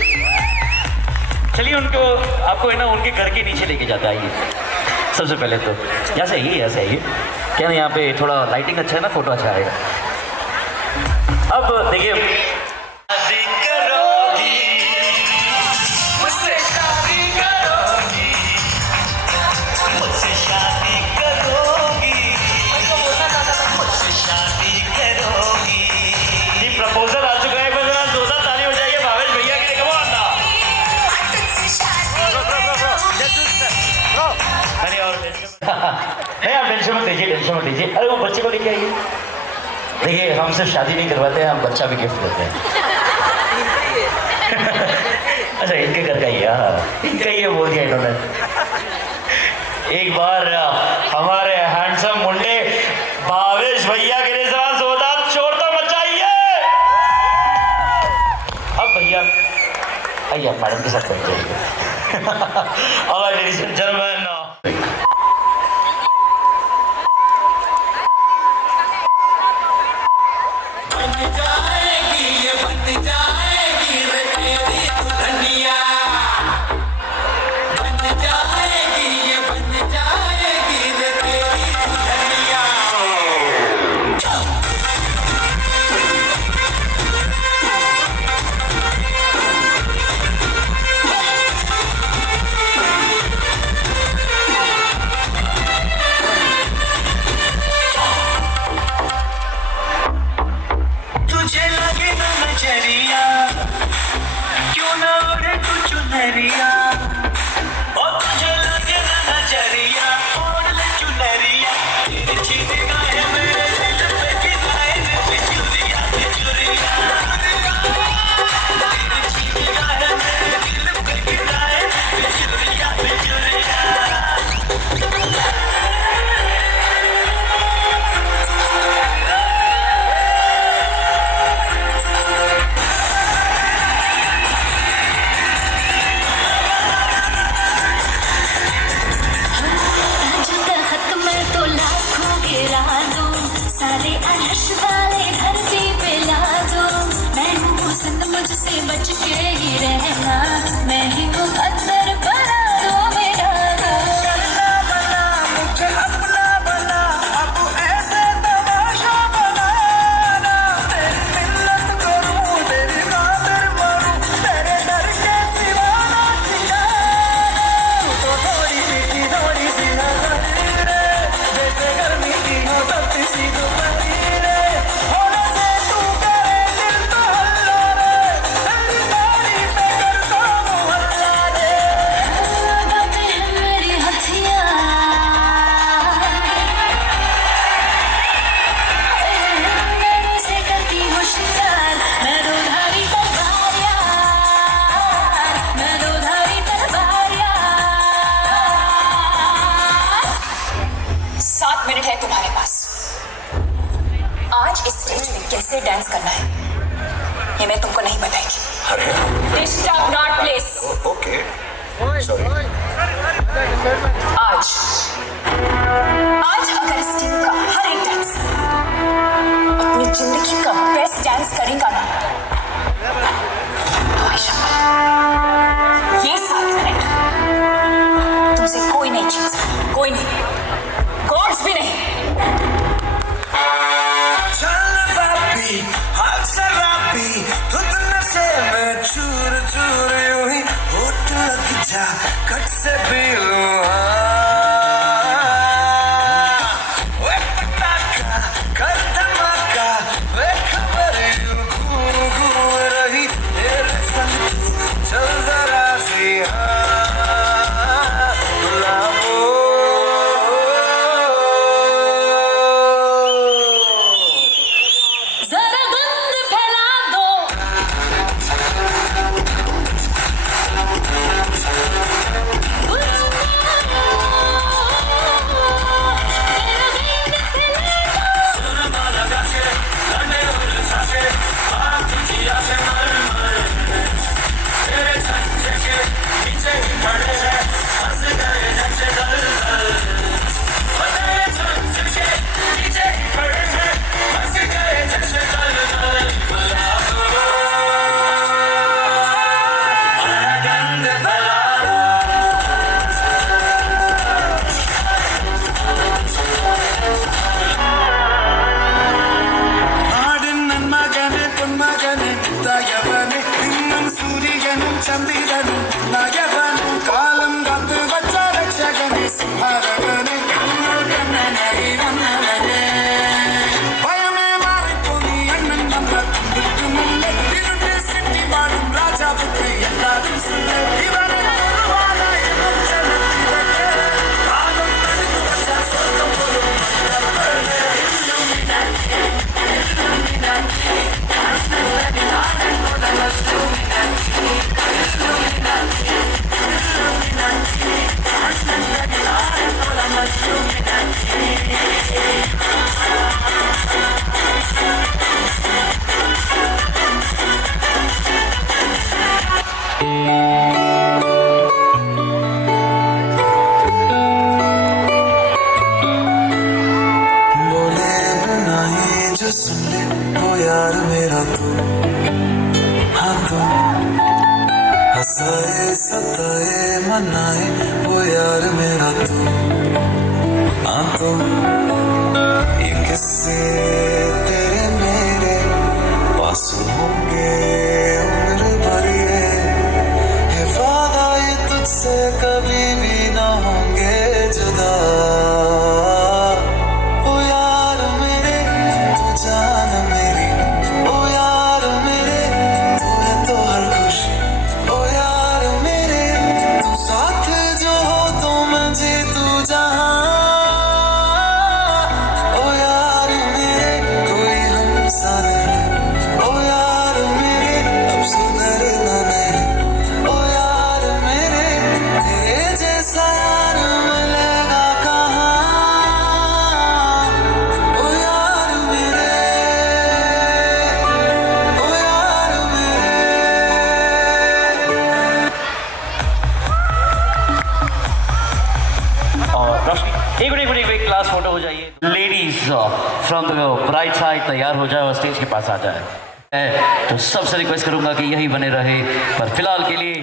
चलिए उनको, आपको है ना उनके घर के नीचे लेके जाता है। सबसे पहले तो यहाँ से आइए, यहाँ से आइए। क्या ना यहाँ पे थोड़ा लाइटिंग अच्छा है ना, फोटो अच्छा आएगा। अब देखिए, प्रपोजल आ चुका है। एक बार जरा जोरदार ताली हो जाएगी भावेश भैया के लिए। कम ऑन ना। अरे और नहीं, आप टेंशन मत लीजिए, टेंशन मत लीजिए। अरे वो बच्चे को लेके आइए। देखिए, हम सिर्फ शादी नहीं करवाते हैं, हम बच्चा भी गिफ्ट देते हैं। अच्छा, इनके घर का ही है। हाँ, इनका ही है, बोल दिया इन्होंने। एक बार हमारे हैंडसम मुंडे भावेश भैया के लिए जरा जोरदार शोर तो मचाइए। अब भैया आइए, मैडम के साथ बैठ जाइए। ऑलराइट लेडीज एंड जेंटलमैन, बन जाएगी ये बन जाएगी रे तेरी दुल्हनिया बन जाएगी ये बन जाएगी रे तेरी दुल्हनिया तुझे लगे ना नजरिया क्यों ना उड़े तू चुनरिया और तुझे लगे ना नजरिया ओढ़ ले चुनरिया तेरे छीने गाए मेरे दिल पे गिराए रे बिजुरिया बिजुरिया तेरे छीने गाए मेरे दिल पे गिराए रे बिजुरिया बिजुरिया सारे अलश वाले धरती पे ला दो। मैं हूँ हुस्न, मुझसे बच के ही रहना। मैं ही हूँ अंदर, बना दो मेरा अपना बना मुझे अपना बना अब ऐसे तमाशा बनाना तेरी मिन्नत करूं तेरी खातिर मरूं तेरे डर के सिवा ना ठिकाना तू तो थोड़ी सी नजर रे जैसे गर्मी की हो तपती सी दोपहरी रे होने से तू करे दिल तो हल्ला रे तेरी तारीफ करता हूँ हल्ला रे बातें हैं मेरी हथियार। मैं उसे करती हूँ शिकार। मैं दोधारी तलवार यार, मैं दोधारी तलवार यार। 7 मिनट है तुम्हारे पास आज इस स्टेज पे कैसे डांस करना है ये मैं तुमको नहीं बताएगी अरे disturb not please okay sorry. आज अगर इस टीम का हर एक डांस अपनी जिंदगी का बेस्ट डांस करेगा ना, तो आयशा, ये 7 मिनट तुमसे कोई नहीं छीन सकता, कोई नहीं, गॉड्स भी नहीं। चल बापी हाथ शराबी धुत नशे में चूर चूर यूं ही होठ लग जा कट से पी लूं वे पटाखा कर धमाका वे खबर यूं घूम घूम रही तेरे संग तू चल जरा सी गुलाबो जरा गंध फैला दो, ആടിനൻ മകനെ പൊന്മകനെ ദയവനെ ഇന്നും സൂര്യനും ചന്ദ്രനും നയവനും കാലം കാത്ത് വച്ച രക്ഷകനെ സുഭാരകനെ കണ്ണനായി വന്നവനെ ഭയമേ മാറിപ്പോ നീ അണ്ണൻ വന്ന കുമ്പിട്ടുമുള്ള ഇരുട്ട് സിറ്റി വാഴും രാജാവുക്ക് എല്ലാരും സുള്ള ഇവനെ കുറുവാനായി ജനത്തിരക്ക് കാലം നടുന്നു വച്ച സ്വർഗം പോലും बोले बनाए जो सुन ले वो यार मेरा तू हाँ तू हंसाए सताए मनाए वो यार मेरा तू हाँ तू ये किस्से तेरे मेरे पास होंगे उम्र भर ये वादा ये तुझसे कभी भी ना होंगे जुदा ओ यार मेरे तू जान मेरी ओ यार मेरे तू है तो हर खुश ओ यार मेरे तू साथ जो हो तो मैं जीतू जहां ओ यार मेरे कोई हमसा नहीं ओ यार मेरे अब सुधरना नहीं ओ यार मेरे तेरे जैसा यार मिलेगा कहाँ ओ यार मेरे ओ यार मेरे और रोशनी एक मिनट क्लास फोटो हो जाइए। Ladies from the bright side तैयार हो जाए और स्टेज के पास आ जाए। तो सबसे रिक्वेस्ट करूंगा कि यही बने रहे, पर फिलहाल के लिए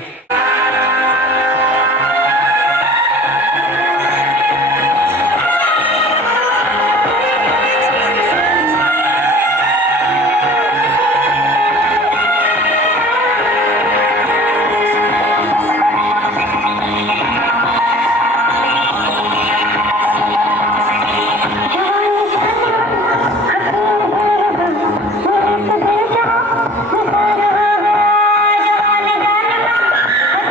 जवानी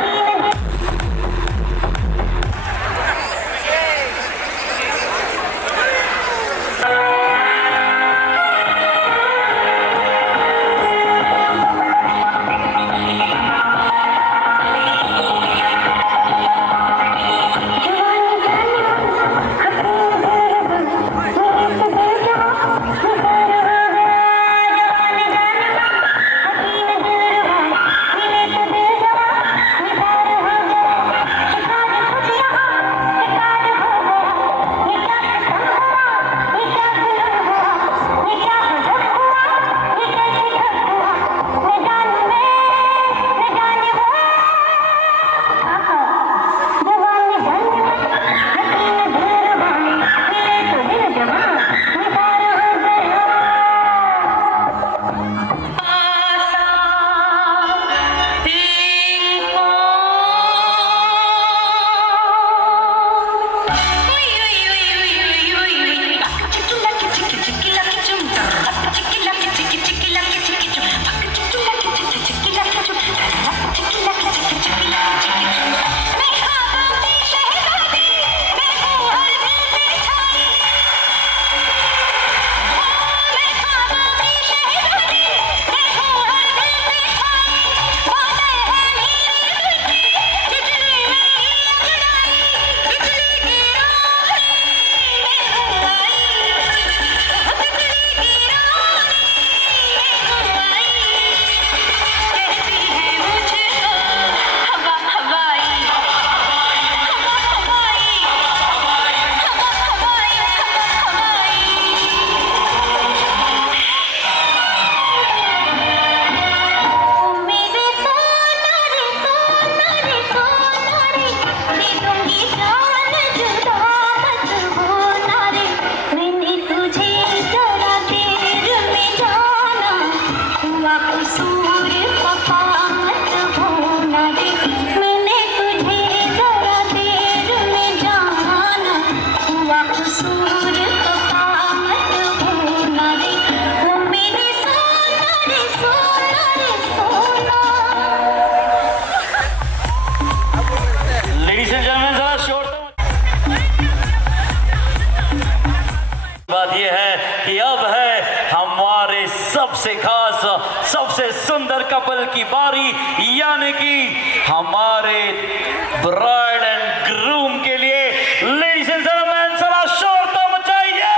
ब्राइड एंड ग्रूम के लिए लेडीज एंड जेंटलमैन जरा शोर तो मचाइए।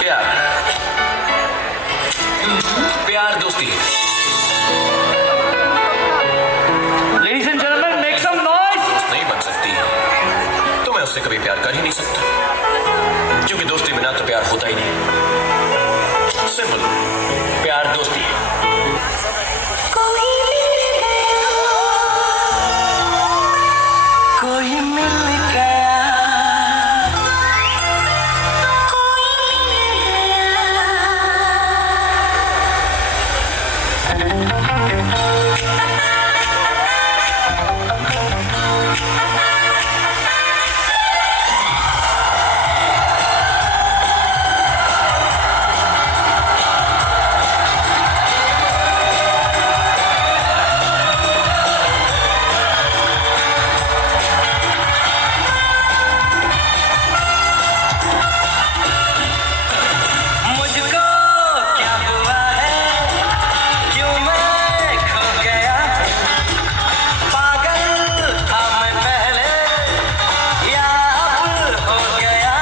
प्यार प्यार दोस्ती। Ladies and gentleman make some noise. नहीं बन सकती तो मैं उससे कभी प्यार कर ही नहीं सकता, क्योंकि दोस्ती बिना तो प्यार होता ही नहीं। सिंपल, प्यार दोस्ती है। कोई मिल गया, मुझको क्या हुआ है, क्यों मैं खो गया। पागल था मैं पहले या अब हो गया।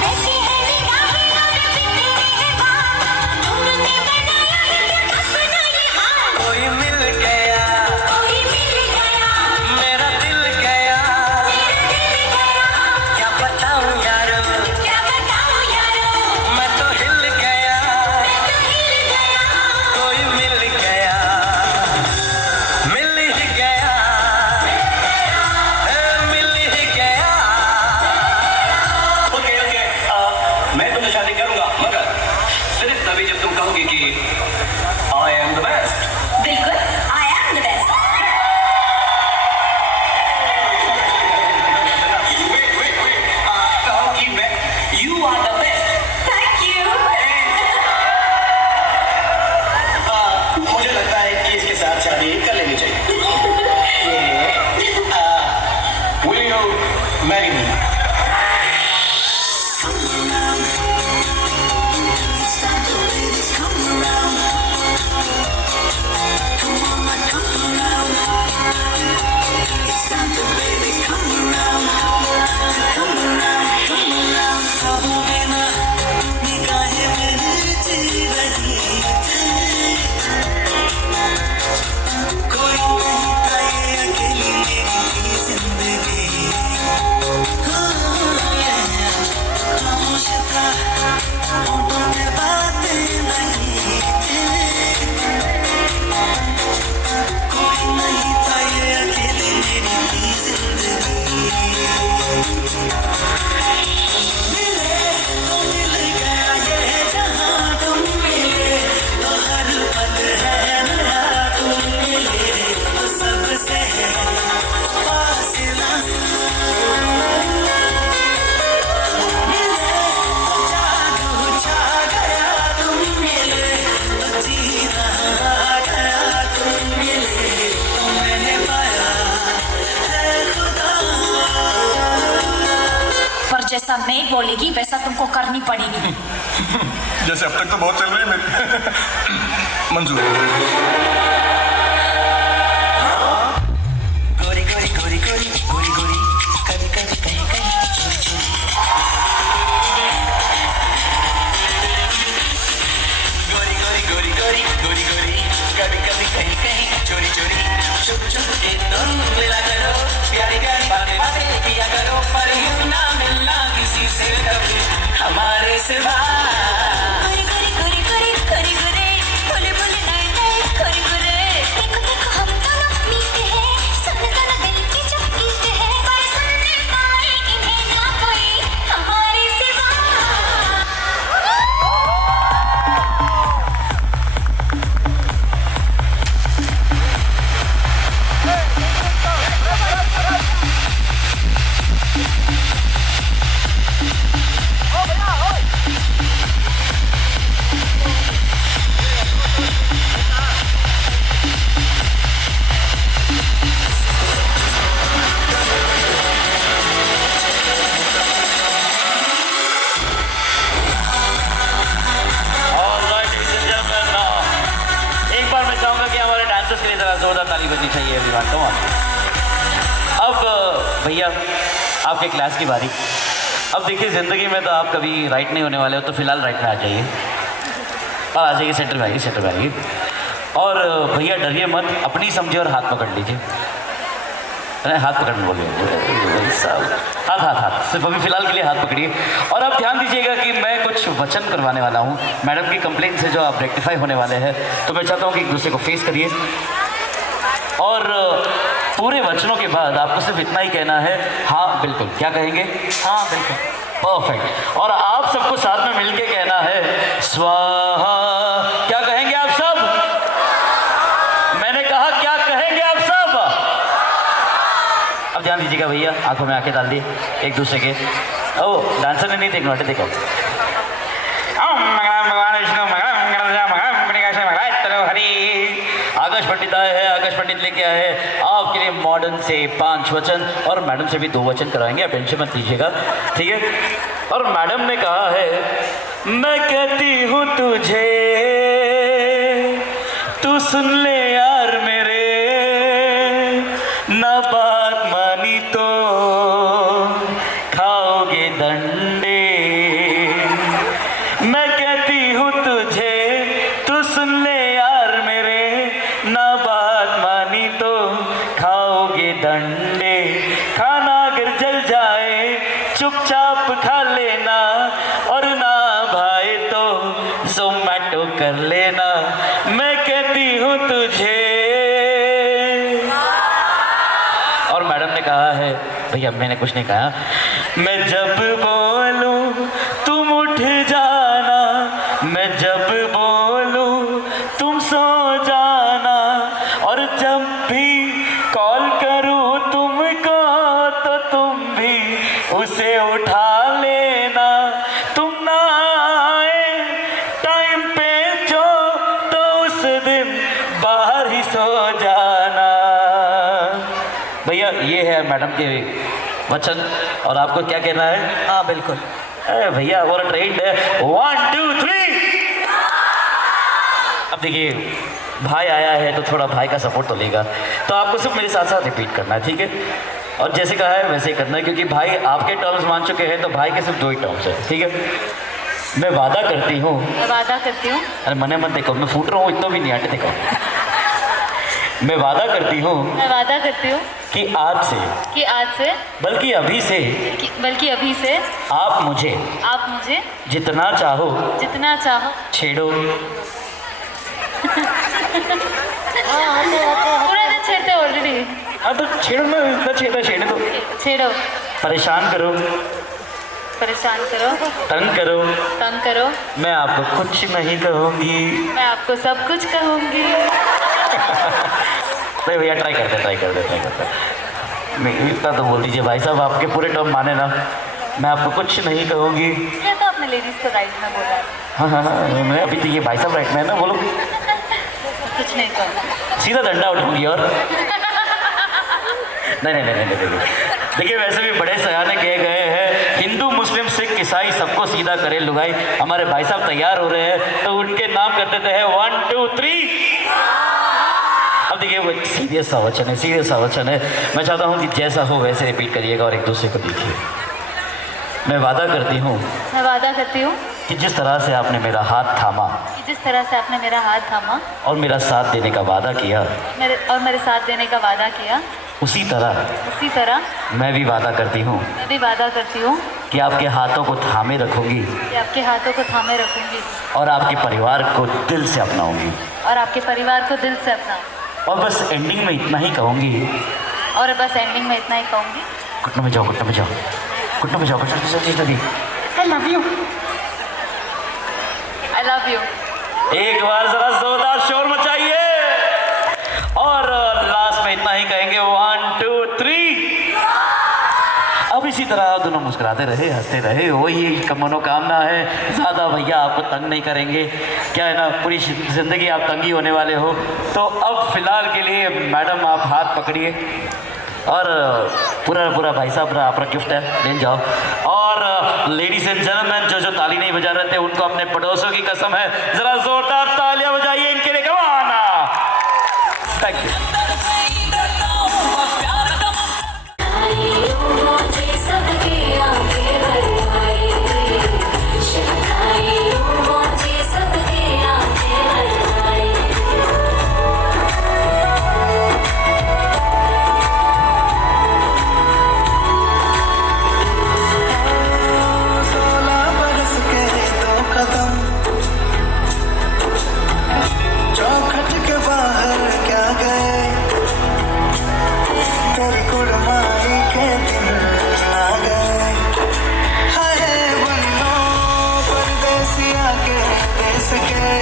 वैसी है निगाहें और बिखरी है बात, तुमने बनाया ये अपना ये हाल। कोई मिल गया, कोई मिल गया, मेरा दिल गया, मेरा दिल गया, क्या बताऊं यारो, क्या बताऊं यारो, मैं तो हिल गया। मैं तो हिल गया। कोई मिल गया, मिल ही गया, मिल ही गया। ओके ओके, मैं तुमसे शादी करूंगा, मगर सिर्फ तभी जब तुम कहोगे कि आई एम द बेस्ट। बिल्कुल, आई एम द बेस्ट। कहो कि मैं you are the best. Thank you. मुझे लगता है कि इसके साथ शादी कर लेनी चाहिए। Will you marry me? निगाहें मेरी जी रही थी, कोई नहीं था ये अकेली मेरी जिंदगी। खामोश था, होठों पे बातें नहीं थी, कोई नहीं था ये अकेली मेरी जिंदगी। मिले तो मिल गया ये जहां, तुम मिले तो हर पल है नया, तुम मिले तो सबसे है फासिला। मिले तो जादू छा गया, तुम मिले तो जीना आ गया, तुम मिले तो मैंने पाया है खुदा। पर जैसा मैं बोलेगी वैसा तुमको करनी पड़ेगी। जैसे अब तक तो बहुत चल रही है मेरी। मंजूर। गोरी गोरी गोरी गोरी गोरी गोरी, कभी कभी कहीं कहीं चोरी चोरी। गोरी गोरी गोरी गोरी गोरी गोरी, कभी कभी कहीं कहीं चोरी चोरी। चुप चुप एक धुन मिला करो, प्यारी प्यारी बातें बातें किया करो, पर यूं ना मिलना किसी से कभी हमारे सिवा। गोरी गोरी गोरी गोरी गोरी गोरी, बोले बोले नए नए गोरी गोरी। डांसर्स के लिए जरा जोरदार ताली बजनी चाहिए एवरीवन, कम ऑन। अब भैया आपके क्लास की बारी। अब देखिए ज़िंदगी में तो आप कभी राइट नहीं होने वाले हो, तो फिलहाल राइट में आ जाइए और आ जाइए, सेंटर में आइए, सेंटर में आइए। और भैया डरिए मत, अपनी समझिए और हाथ पकड़ लीजिए। अरे हाथ पकड़ने बोलिए, हाथ हाथ हाथ, सिर्फ अभी फिलहाल के लिए हाथ पकड़िए। और अब ध्यान दीजिएगा कि मैं कुछ वचन करवाने वाला हूँ मैडम की कंप्लेंट से, जो आप रेक्टिफाई होने वाले हैं। तो मैं चाहता हूँ कि एक दूसरे को फेस करिए और पूरे वचनों के बाद आपको सिर्फ इतना ही कहना है, हाँ बिल्कुल। क्या कहेंगे? हाँ बिल्कुल, परफेक्ट। और आप सबको साथ में मिलके कहना है स्वाहा। क्या कहेंगे आप सब? मैंने कहा क्या कहेंगे आप सब? अब ध्यान दीजिएगा भैया, आंखों में आंखें डाल दिए एक दूसरे के। ओ डांसर ने नहीं देखना, हटे देखो। आकाश पंडित आए हैं, आकाश पंडित लेके आए हैं आपके लिए मॉडर्न से 5 वचन, और मैडम से भी 2 वचन कराएंगे, आप टेंशन मत लीजिएगा, ठीक है। और मैडम ने कहा है, मैं कहती हूँ तुझे, तू सुन ले यार मेरे, ना बात मानी तो खाओगे डंडे। मैं कहती हूँ तुझे, तू सुन ले यार मेरे, ना बात मानी तो खाओगे डंडे। खाना अगर जल जाए चुपचाप खा लेना, और ना भाई तो ज़ोमैटो कर लेना। मैं कहती हूँ तुझे। और मैडम ने कहा है, भैया मैंने कुछ नहीं कहा, मैं जब बोलूं तुम उठ जाना, मैं जब बोलूं तुम सो जाना, और जब भी कॉल करूं तुमको तो तुम भी उसे उठा लेना। तुम ना आए टाइम पे जो तो उस दिन बाहर ही सो जाना। भैया ये है मैडम के वचन, और आपको क्या कहना है? हाँ बिल्कुल। अरे भैया वो ट्रेंड है, 1 2 3। अब देखिए भाई आया है तो थोड़ा भाई का सपोर्ट तो लेगा, तो आपको सिर्फ मेरे साथ साथ रिपीट करना है, ठीक है। और जैसे कहा है वैसे ही करना है, क्योंकि भाई आपके टर्म्स मान चुके हैं, तो भाई के सिर्फ 2 ही टर्म्स है, ठीक है। मैं वादा करती हूँ, मैं वादा करती हूँ, अरे मने मत देखो, मैं फूट रहा हूँ इतना भी नहीं, आटे देखो। मैं वादा करती हूँ, मैं वादा करती हूँ कि आज से बल्कि अभी से आप मुझे जितना चाहो छेड़ो। पूरा दिन छेड़ते ऑलरेडी। हाँ तो छेड़ो ना, इतना छेड़े तो छेड़ो, परेशान करो, तंग करो, मैं आपको कुछ नहीं कहूँगी, मैं आपको सब कुछ कहूँगी। नहीं भैया ट्राई करते नहीं, इतना तो बोल दीजिए भाई साहब, आपके पूरे टर्म माने ना, मैं आपको कुछ नहीं कहूँगी। ये तो आपने लेडीज को राइट में बोला। हाँ, मैं अभी तो ये भाई साहब राइट में है ना, बोलो। कुछ नहीं कहूँगी, सीधा डंडा उठाऊंगी। और नहीं, देखिए वैसे भी बड़े सयाने कहे गए हैं, हिंदू मुस्लिम सिख ईसाई सबको सीधा करे लुगाई। हमारे भाई साहब तैयार हो रहे हैं, तो उनके नाम कर देते हैं 1 2 3। अब देखिए वो सीरियस सा वचन है, मैं चाहता हूँ कि जैसा हो वैसे रिपीट करिएगा और एक दूसरे को देखिए। मैं वादा करती हूँ कि जिस तरह से आपने मेरा हाथ थामा और मेरा साथ देने का वादा किया, उसी तरह मैं भी वादा करती हूँ कि आपके हाथों को थामे रखूंगी, और आपके परिवार को दिल से अपनाऊंगी, और बस एंडिंग में इतना ही कहूँगी, घुटनों में जाओ, जल्दी। I love you। एक बार जरा जोरदार शोर मचाइए, और लास्ट में इतना ही कहेंगे 1 2 3। अब इसी तरह दोनों मुस्कुराते रहे, हंसते रहे, वही मनोकामना है। ज़्यादा भैया आपको तंग नहीं करेंगे, क्या है ना, पूरी ज़िंदगी आप तंगी होने वाले हो। तो अब फिलहाल के लिए मैडम आप हाथ पकड़िए, और पूरा भाई साहब आपका गिफ्ट है, ले जाओ। और लेडीज एंड जेंटलमैन जो ताली नहीं बजा रहे थे, उनको अपने पड़ोसों की कसम है, जरा जोरदार तालियां बजाइए इनके लिए। कमाना थैंक यू। चौखट के बाहर क्या गए, तेरी कुड़माई के दिन आ गए। हाय बन्नो परदेसिया के देश के,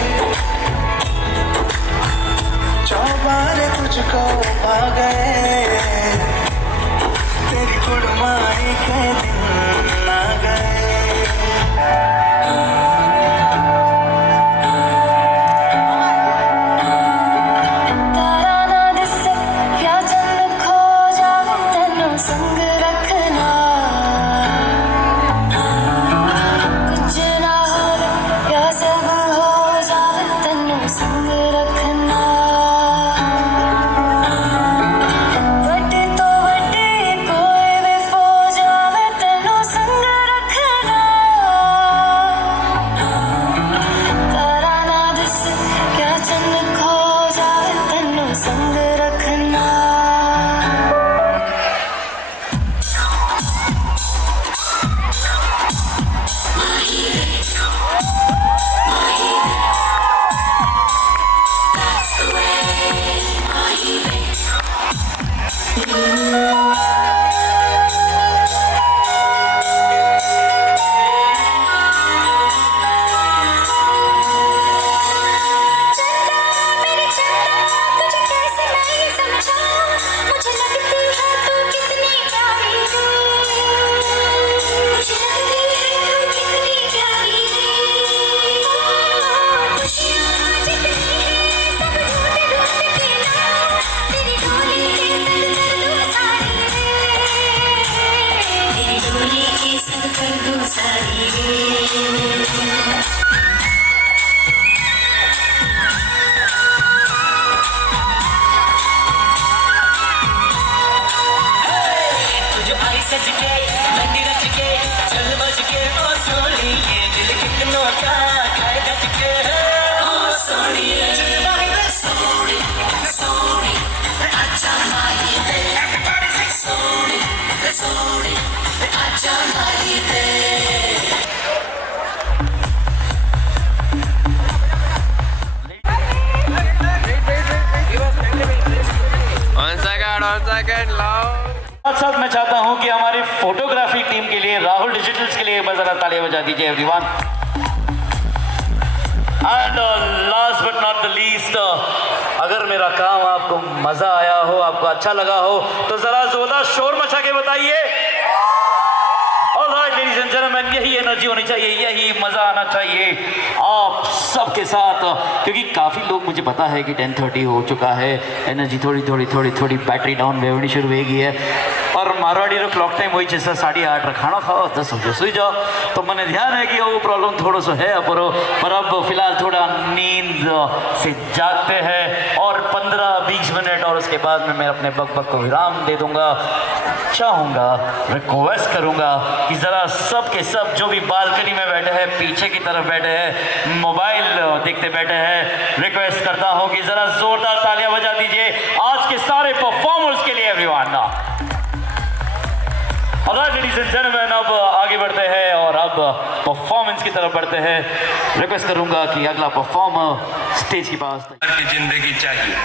चौबारे तुझको पा गए, तेरी कुड़माई के दिन आ गए। संग रखना कुछ ना हो या सब हो जावे, तेनू संग रखना वड्डी तो वड्डी कोई भी फौज आवे, तेनू संग रखना तारा ना दिस क्या चन्न खो जावे, तेनू संग रखना। सज के लंडी रच के चल बज के ओ सोनिए, दिल कितनों का खाए गज के ओ सोनिए। सोनी सोनी अच्छा माही दे, everybody say सोनी सोनी अच्छा माही दे। One second, साथ मैं चाहता हूं कि हमारी फोटोग्राफी टीम के लिए, राहुल डिजिटल्स के लिए एक बार जरा तालियां बजा दीजिए everyone. And last but not the least, अगर मेरा काम आपको मजा आया हो, आपको अच्छा लगा हो, तो जरा जोरदार शोर मचा के बताइए। ऑलराइट लेडीज एंड जेंटलमैन, यही एनर्जी होनी चाहिए, यही मजा आना चाहिए आप सबके साथ, क्योंकि काफ़ी लोग, मुझे पता है कि 10:30 हो चुका है, एनर्जी थोड़ी बैटरी डाउन होनी शुरू हो गई है। और मारवाड़ी रो क्लॉक टाइम वही 8:30 खाना खाओ 10 बजे सोई जाओ, तो मैंने ध्यान है कि वो प्रॉब्लम थोड़ा सा है पर अब फिलहाल थोड़ा नींद से जागते हैं और 15-20 मिनट और उसके बाद में मैं अपने बक को विराम दे दूंगा। चाहूँगा, रिक्वेस्ट करूँगा कि ज़रा सब के सब जो भी बालकनी में बैठे हैं, पीछे की तरफ बैठे हैं, मोबाइल देखते बैठे हैं, रिक्वेस्ट करता हूँ कि ज़रा ज़ोरदार तालियां बजा दीजिए आज के सारे परफॉर्मर्स के लिए everyone. Alright ladies and gentleman, अब आगे बढ़ते हैं और अब परफॉर्मेंस की तरफ बढ़ते हैं। रिक्वेस्ट करूंगा कि अगला परफॉर्मर स्टेज के पास। की जिंदगी चाहिए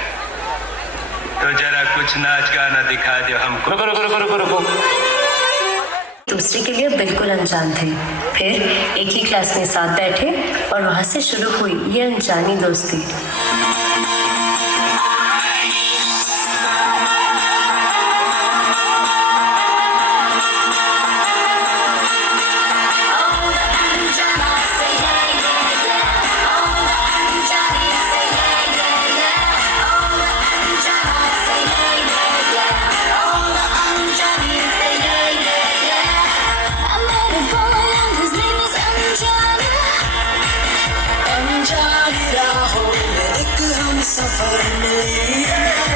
तो जरा कुछ नाच गाना दिखा दो हमको। रुको। दूसरे के लिए बिल्कुल अनजान थे, फिर एक ही क्लास में साथ बैठे और वहां से शुरू हुई ये अनजानी दोस्ती। सफर में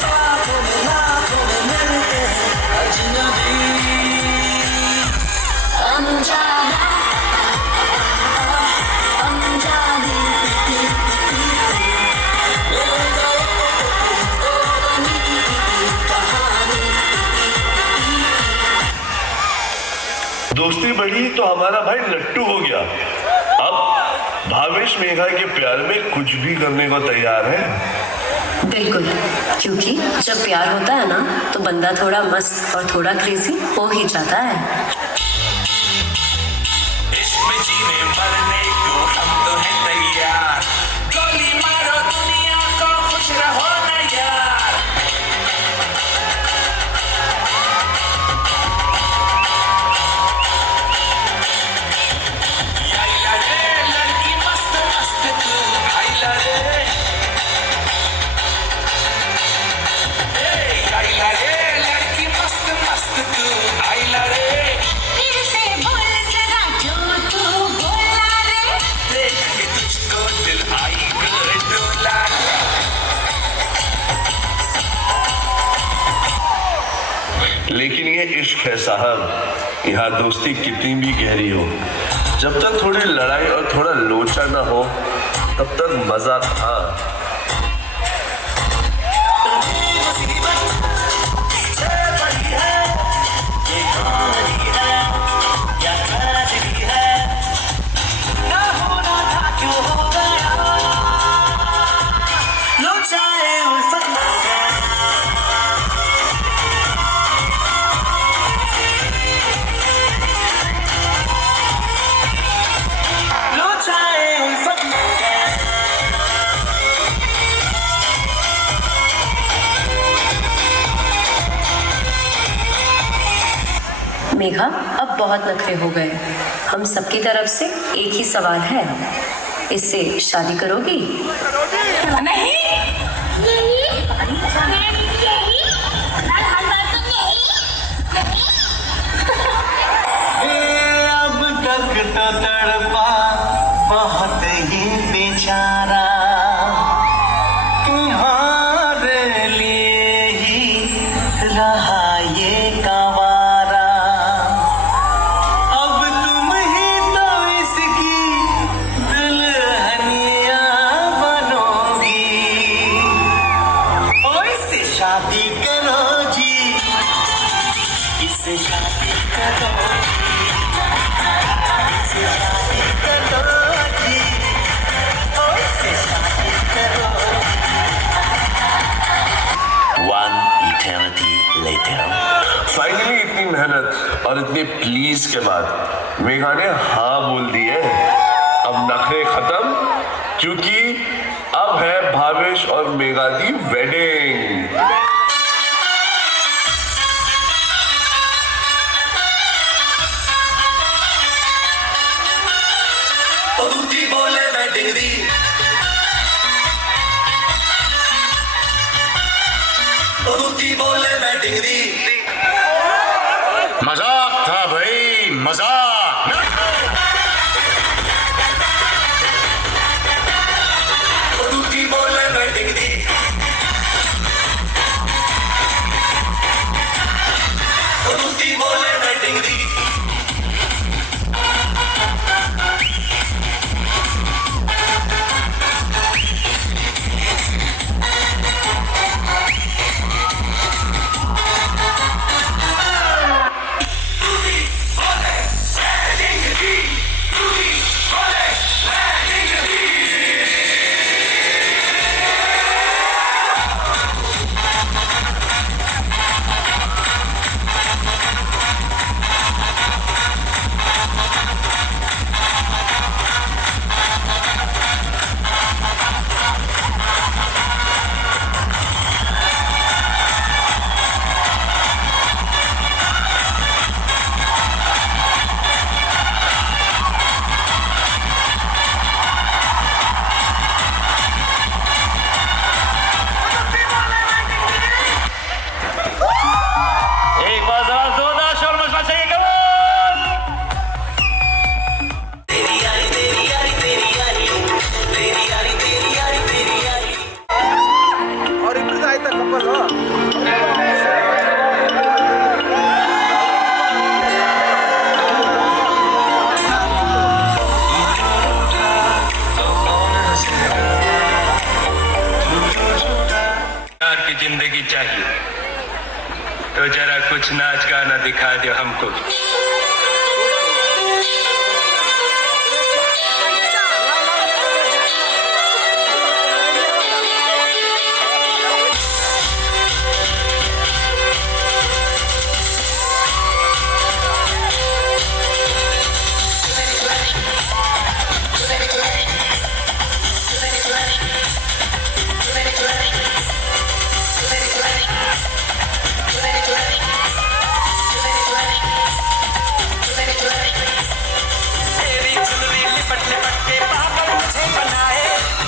साथों में लाखों में मिलते हैं अजनबी अनजाना अनजानी दोस्ती बढ़ी तो हमारा भाई लट्टू हो गया। अब भावेश मेघा के प्यार में कुछ भी करने को तैयार है। बिल्कुल, क्योंकि जब प्यार होता है ना तो बंदा थोड़ा मस्त और थोड़ा क्रेजी हो ही जाता है। इसमें जीने मरने को हम तो हैं तैयार गोली मारो दुनिया को खुश रहो ना यार लड़की मस्त मस्त तू आइला रे लड़की मस्त मस्त तू आइला रे फिर से बोल जरा जो तू बोला रे देख के तुझको दिल आई डोला लेकिन ये इश्क है साहब, यहाँ दोस्ती कितनी भी गहरी हो, जब तक थोड़ी लड़ाई और थोड़ा लोचा ना हो तब तक मजा था। मेघा, अब बहुत नखरे हो गए। हम सबकी तरफ से एक ही सवाल है, इससे शादी करोगी? नहीं अब तक तो तड़पा बहुत ही बेचारा तुम्हारे लिए ही रहा ये गवारा अब तुम ही तो इसकी दुल्हनिया बनोगी ओ इससे शादी करो जी इससे शादी करो One eternity later. फाइनली इतनी मेहनत और इतने प्लीज के बाद मेघा ने हाँ बोल दी है। अब नखरे खत्म, क्योंकि अब है भावेश और मेघा की वेडिंग। दूती बोले वेडिंग दी दूती बोले वेडिंग दी मजाक था भाई, मजाक। दूती बोले वेडिंग दी दूती बोले वेडिंग दी चाहिए। तो जरा कुछ नाच गाना दिखा दो हमको।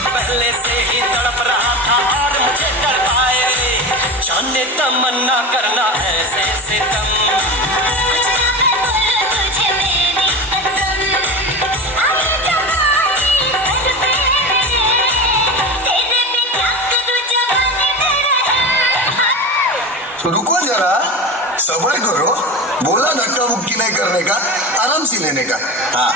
पहले से ही तड़प रहा था और मुझे कर पाए, जाने तमन्ना करना ऐसे सितम। तो रुको जरा, सब्र करो। बोला धक्का मुक्की नहीं करने का, आराम से लेने का। हाँ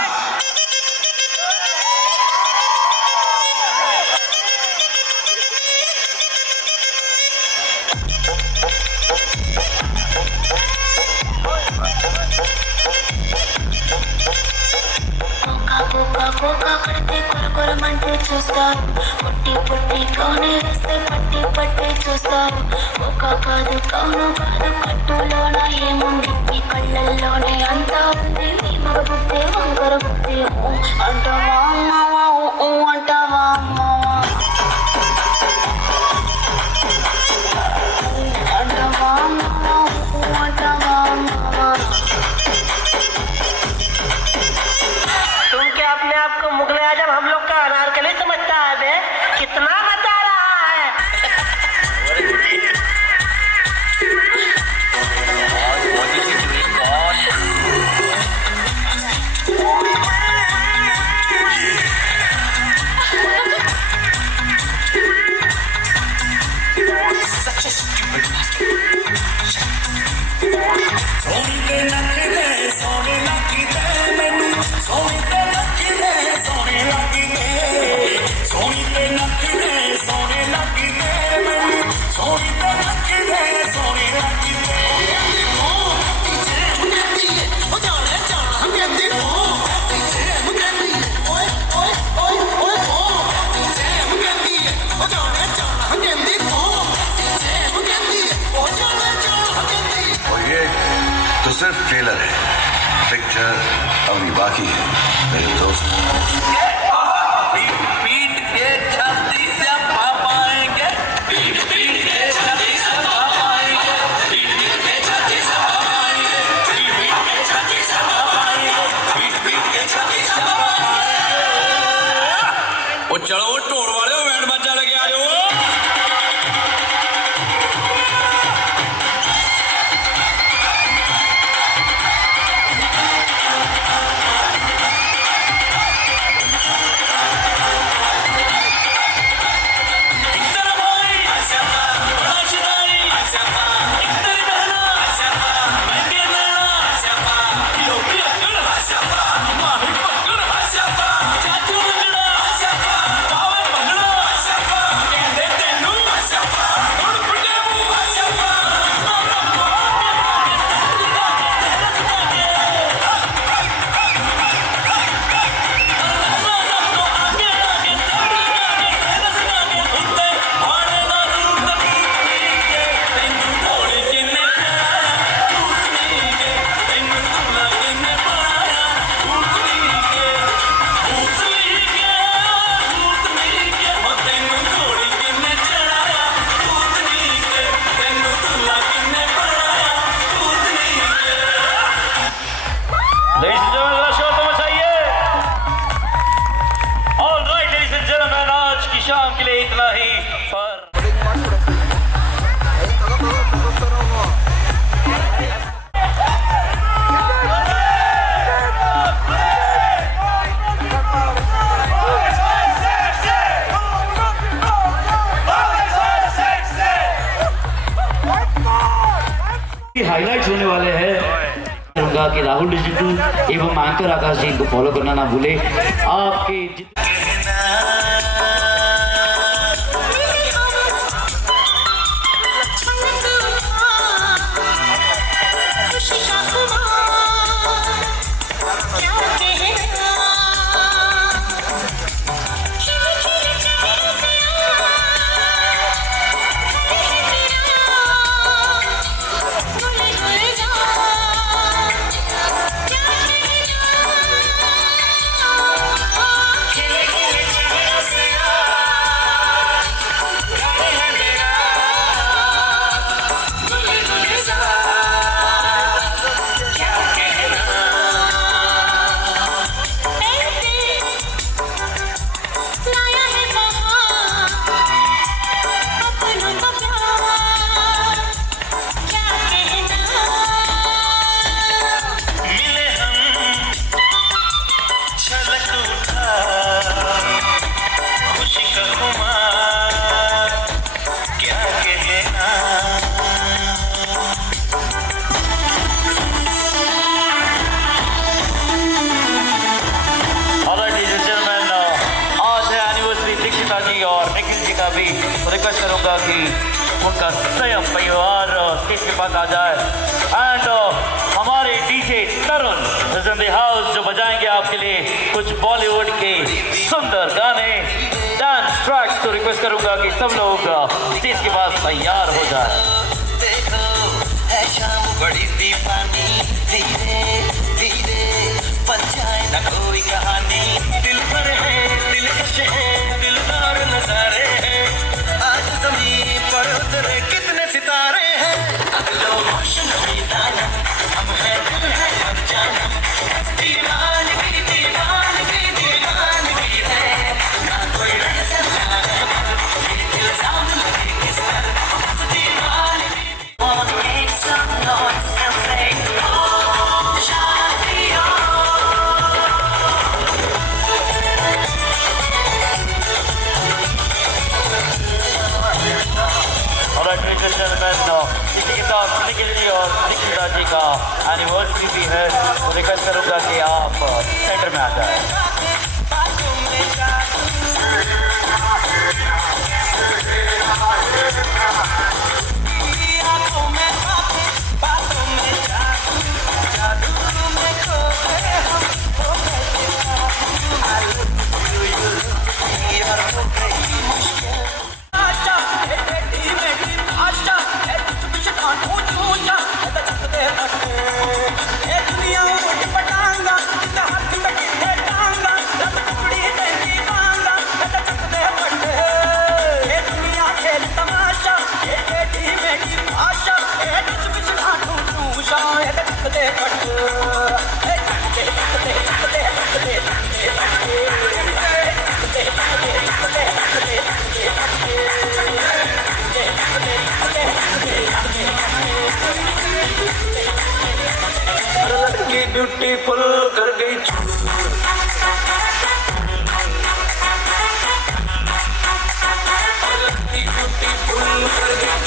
కోకా కడితే కొరకొరమంటూ చూస్తావు, పుట్టి పుట్టి కౌనే వేస్తే పట్టి పట్టి చూస్తావు. కోకా కాదు కౌను కాదు, కట్టులోన ఏముంది ఈ కళ్ళల్లోనే అంతా ఉంది. ఈ మగ బుద్ధి వంకర బుద్ధి అంటావా అమ్మావా, అంటావా అమ్మావా, అంటావా అమ్మావా, అంటావా అమ్మావా. तुम क्या अपने आप को मुगले आजम हम लोग का अनारकली समझता है बे? कितना बता रहा है। सोनी पे नखरे सोने लगी दे मैनू, सोनी पे नखरे सोने लगी दे, सोनी पे नखरे सोने लगी दे मैनू, सोनी पे नखरे सोने लगी दे। और ये तो सिर्फ ट्रेलर है, पिक्चर अभी बाकी है मेरे दोस्त। पीट के छाती से पाएंगे, पीट पीट के छाती से पाएंगे, पीट पीट के छाती से पाएंगे, पीट पीट के छाती से पाएंगे, पीट पीट के छाती से पाएंगे। ओ चलो ढोल वाले बैंड बाजा लगे आ जाओ। शाम के लिए इतना ही। पर हाइलाइट्स होने वाले हैं कि राहुल डिजिटल एवं एंकर आकाश जी को फॉलो करना ना भूले। आपके उनका स्वयं परिवार स्टेज के पास आ जाए। एंड हमारे DJ Tarun is in the house, जो बजाएंगे आपके लिए कुछ बॉलीवुड के सुंदर गाने, डांस ट्रैक्स। तो रिक्वेस्ट करूंगा कि सब लोग स्टेज के पास तैयार हो जाए। देखो है शाम बड़ी दीवानी, धीरे धीरे बन जाए ना कोई कहानी। दिल भर है, दिलकश है, दिलदार नजारे हैं। आज ज़मीन पर उतरे कितने सितारे हैं। अगलो होश में दाना, हम है दिल है अब जाना। दीवानगी दीवानगी दीवानगी है, ना कोई रह सकता है। ये दिल सामने लगे किस पर दीवानगी। Want to make some noise and say, oh, Shadiyo. Alright, ladies and gentlemen, इसी के साथ निखिल जी और निखिता जी का एनिवर्सरी भी है, तो रिक्वेस्ट करूंगा कि आप सेंटर में आ जाए। ब्यूटीफुल कर गई ब्यूटीफुल कर गई।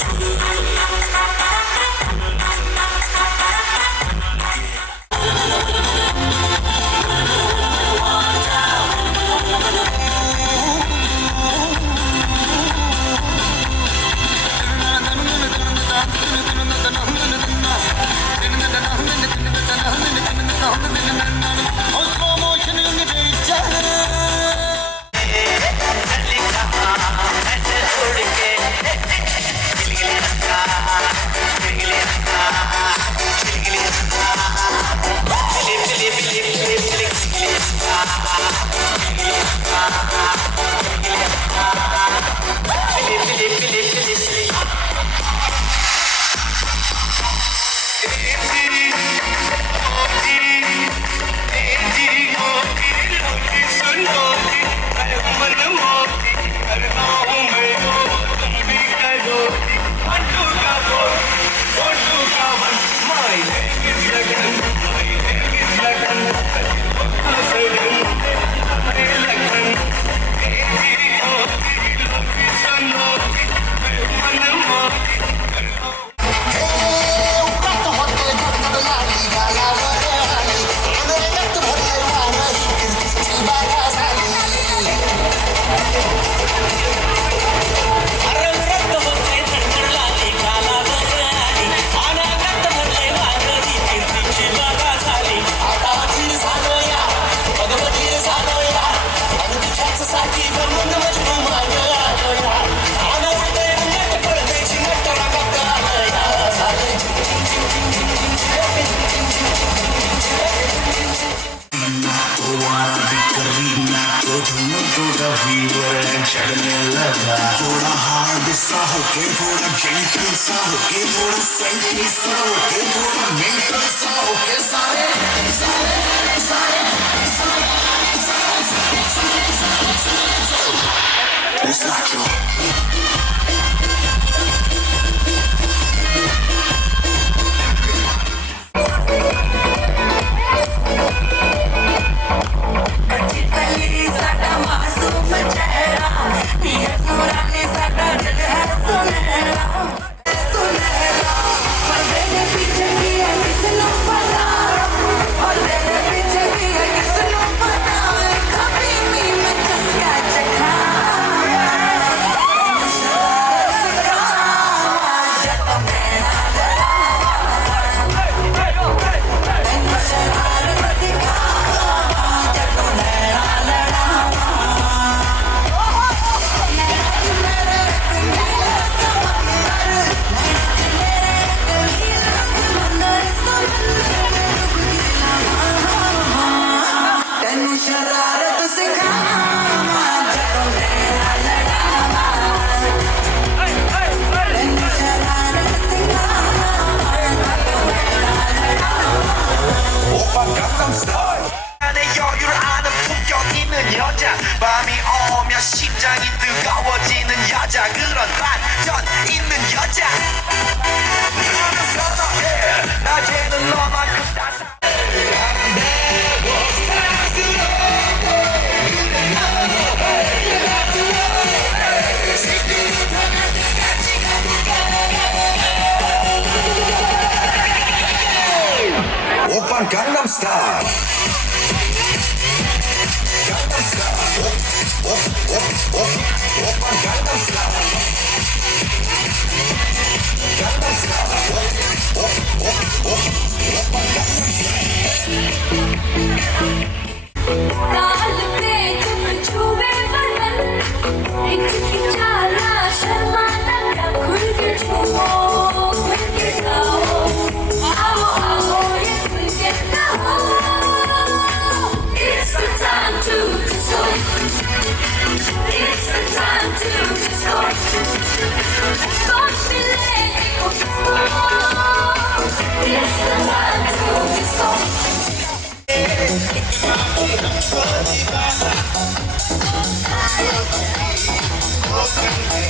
चढ़ने लगा थोड़ा हार्ड सा होके, थोड़ा जेंटल सा होके, थोड़ा सेंटी सा होके, थोड़ा मेंटल सा होके, सारे सारे सारे It's like you Gangnam Style. 내 여유를 아는 품격 있는 여자 밤이 오면 심장이 뜨거워지는 여자 그런 반전 있는 여자 너는 선호해 낮에는 너만큼 따스한 오빤 Gangnam Style. Gangnam Style. 오빤 Gangnam Style. Gangnam Style. 오빤 Gangnam Style. काल पे तुम छुए बदन एक खिंचाला शर्माना क्या खुल के छुओ खुल के जाओ आओ आओ ये खुल के जाओ It's the time to disco It's the time to disco Don't be late for disco It's the time to disco Gangnam Style.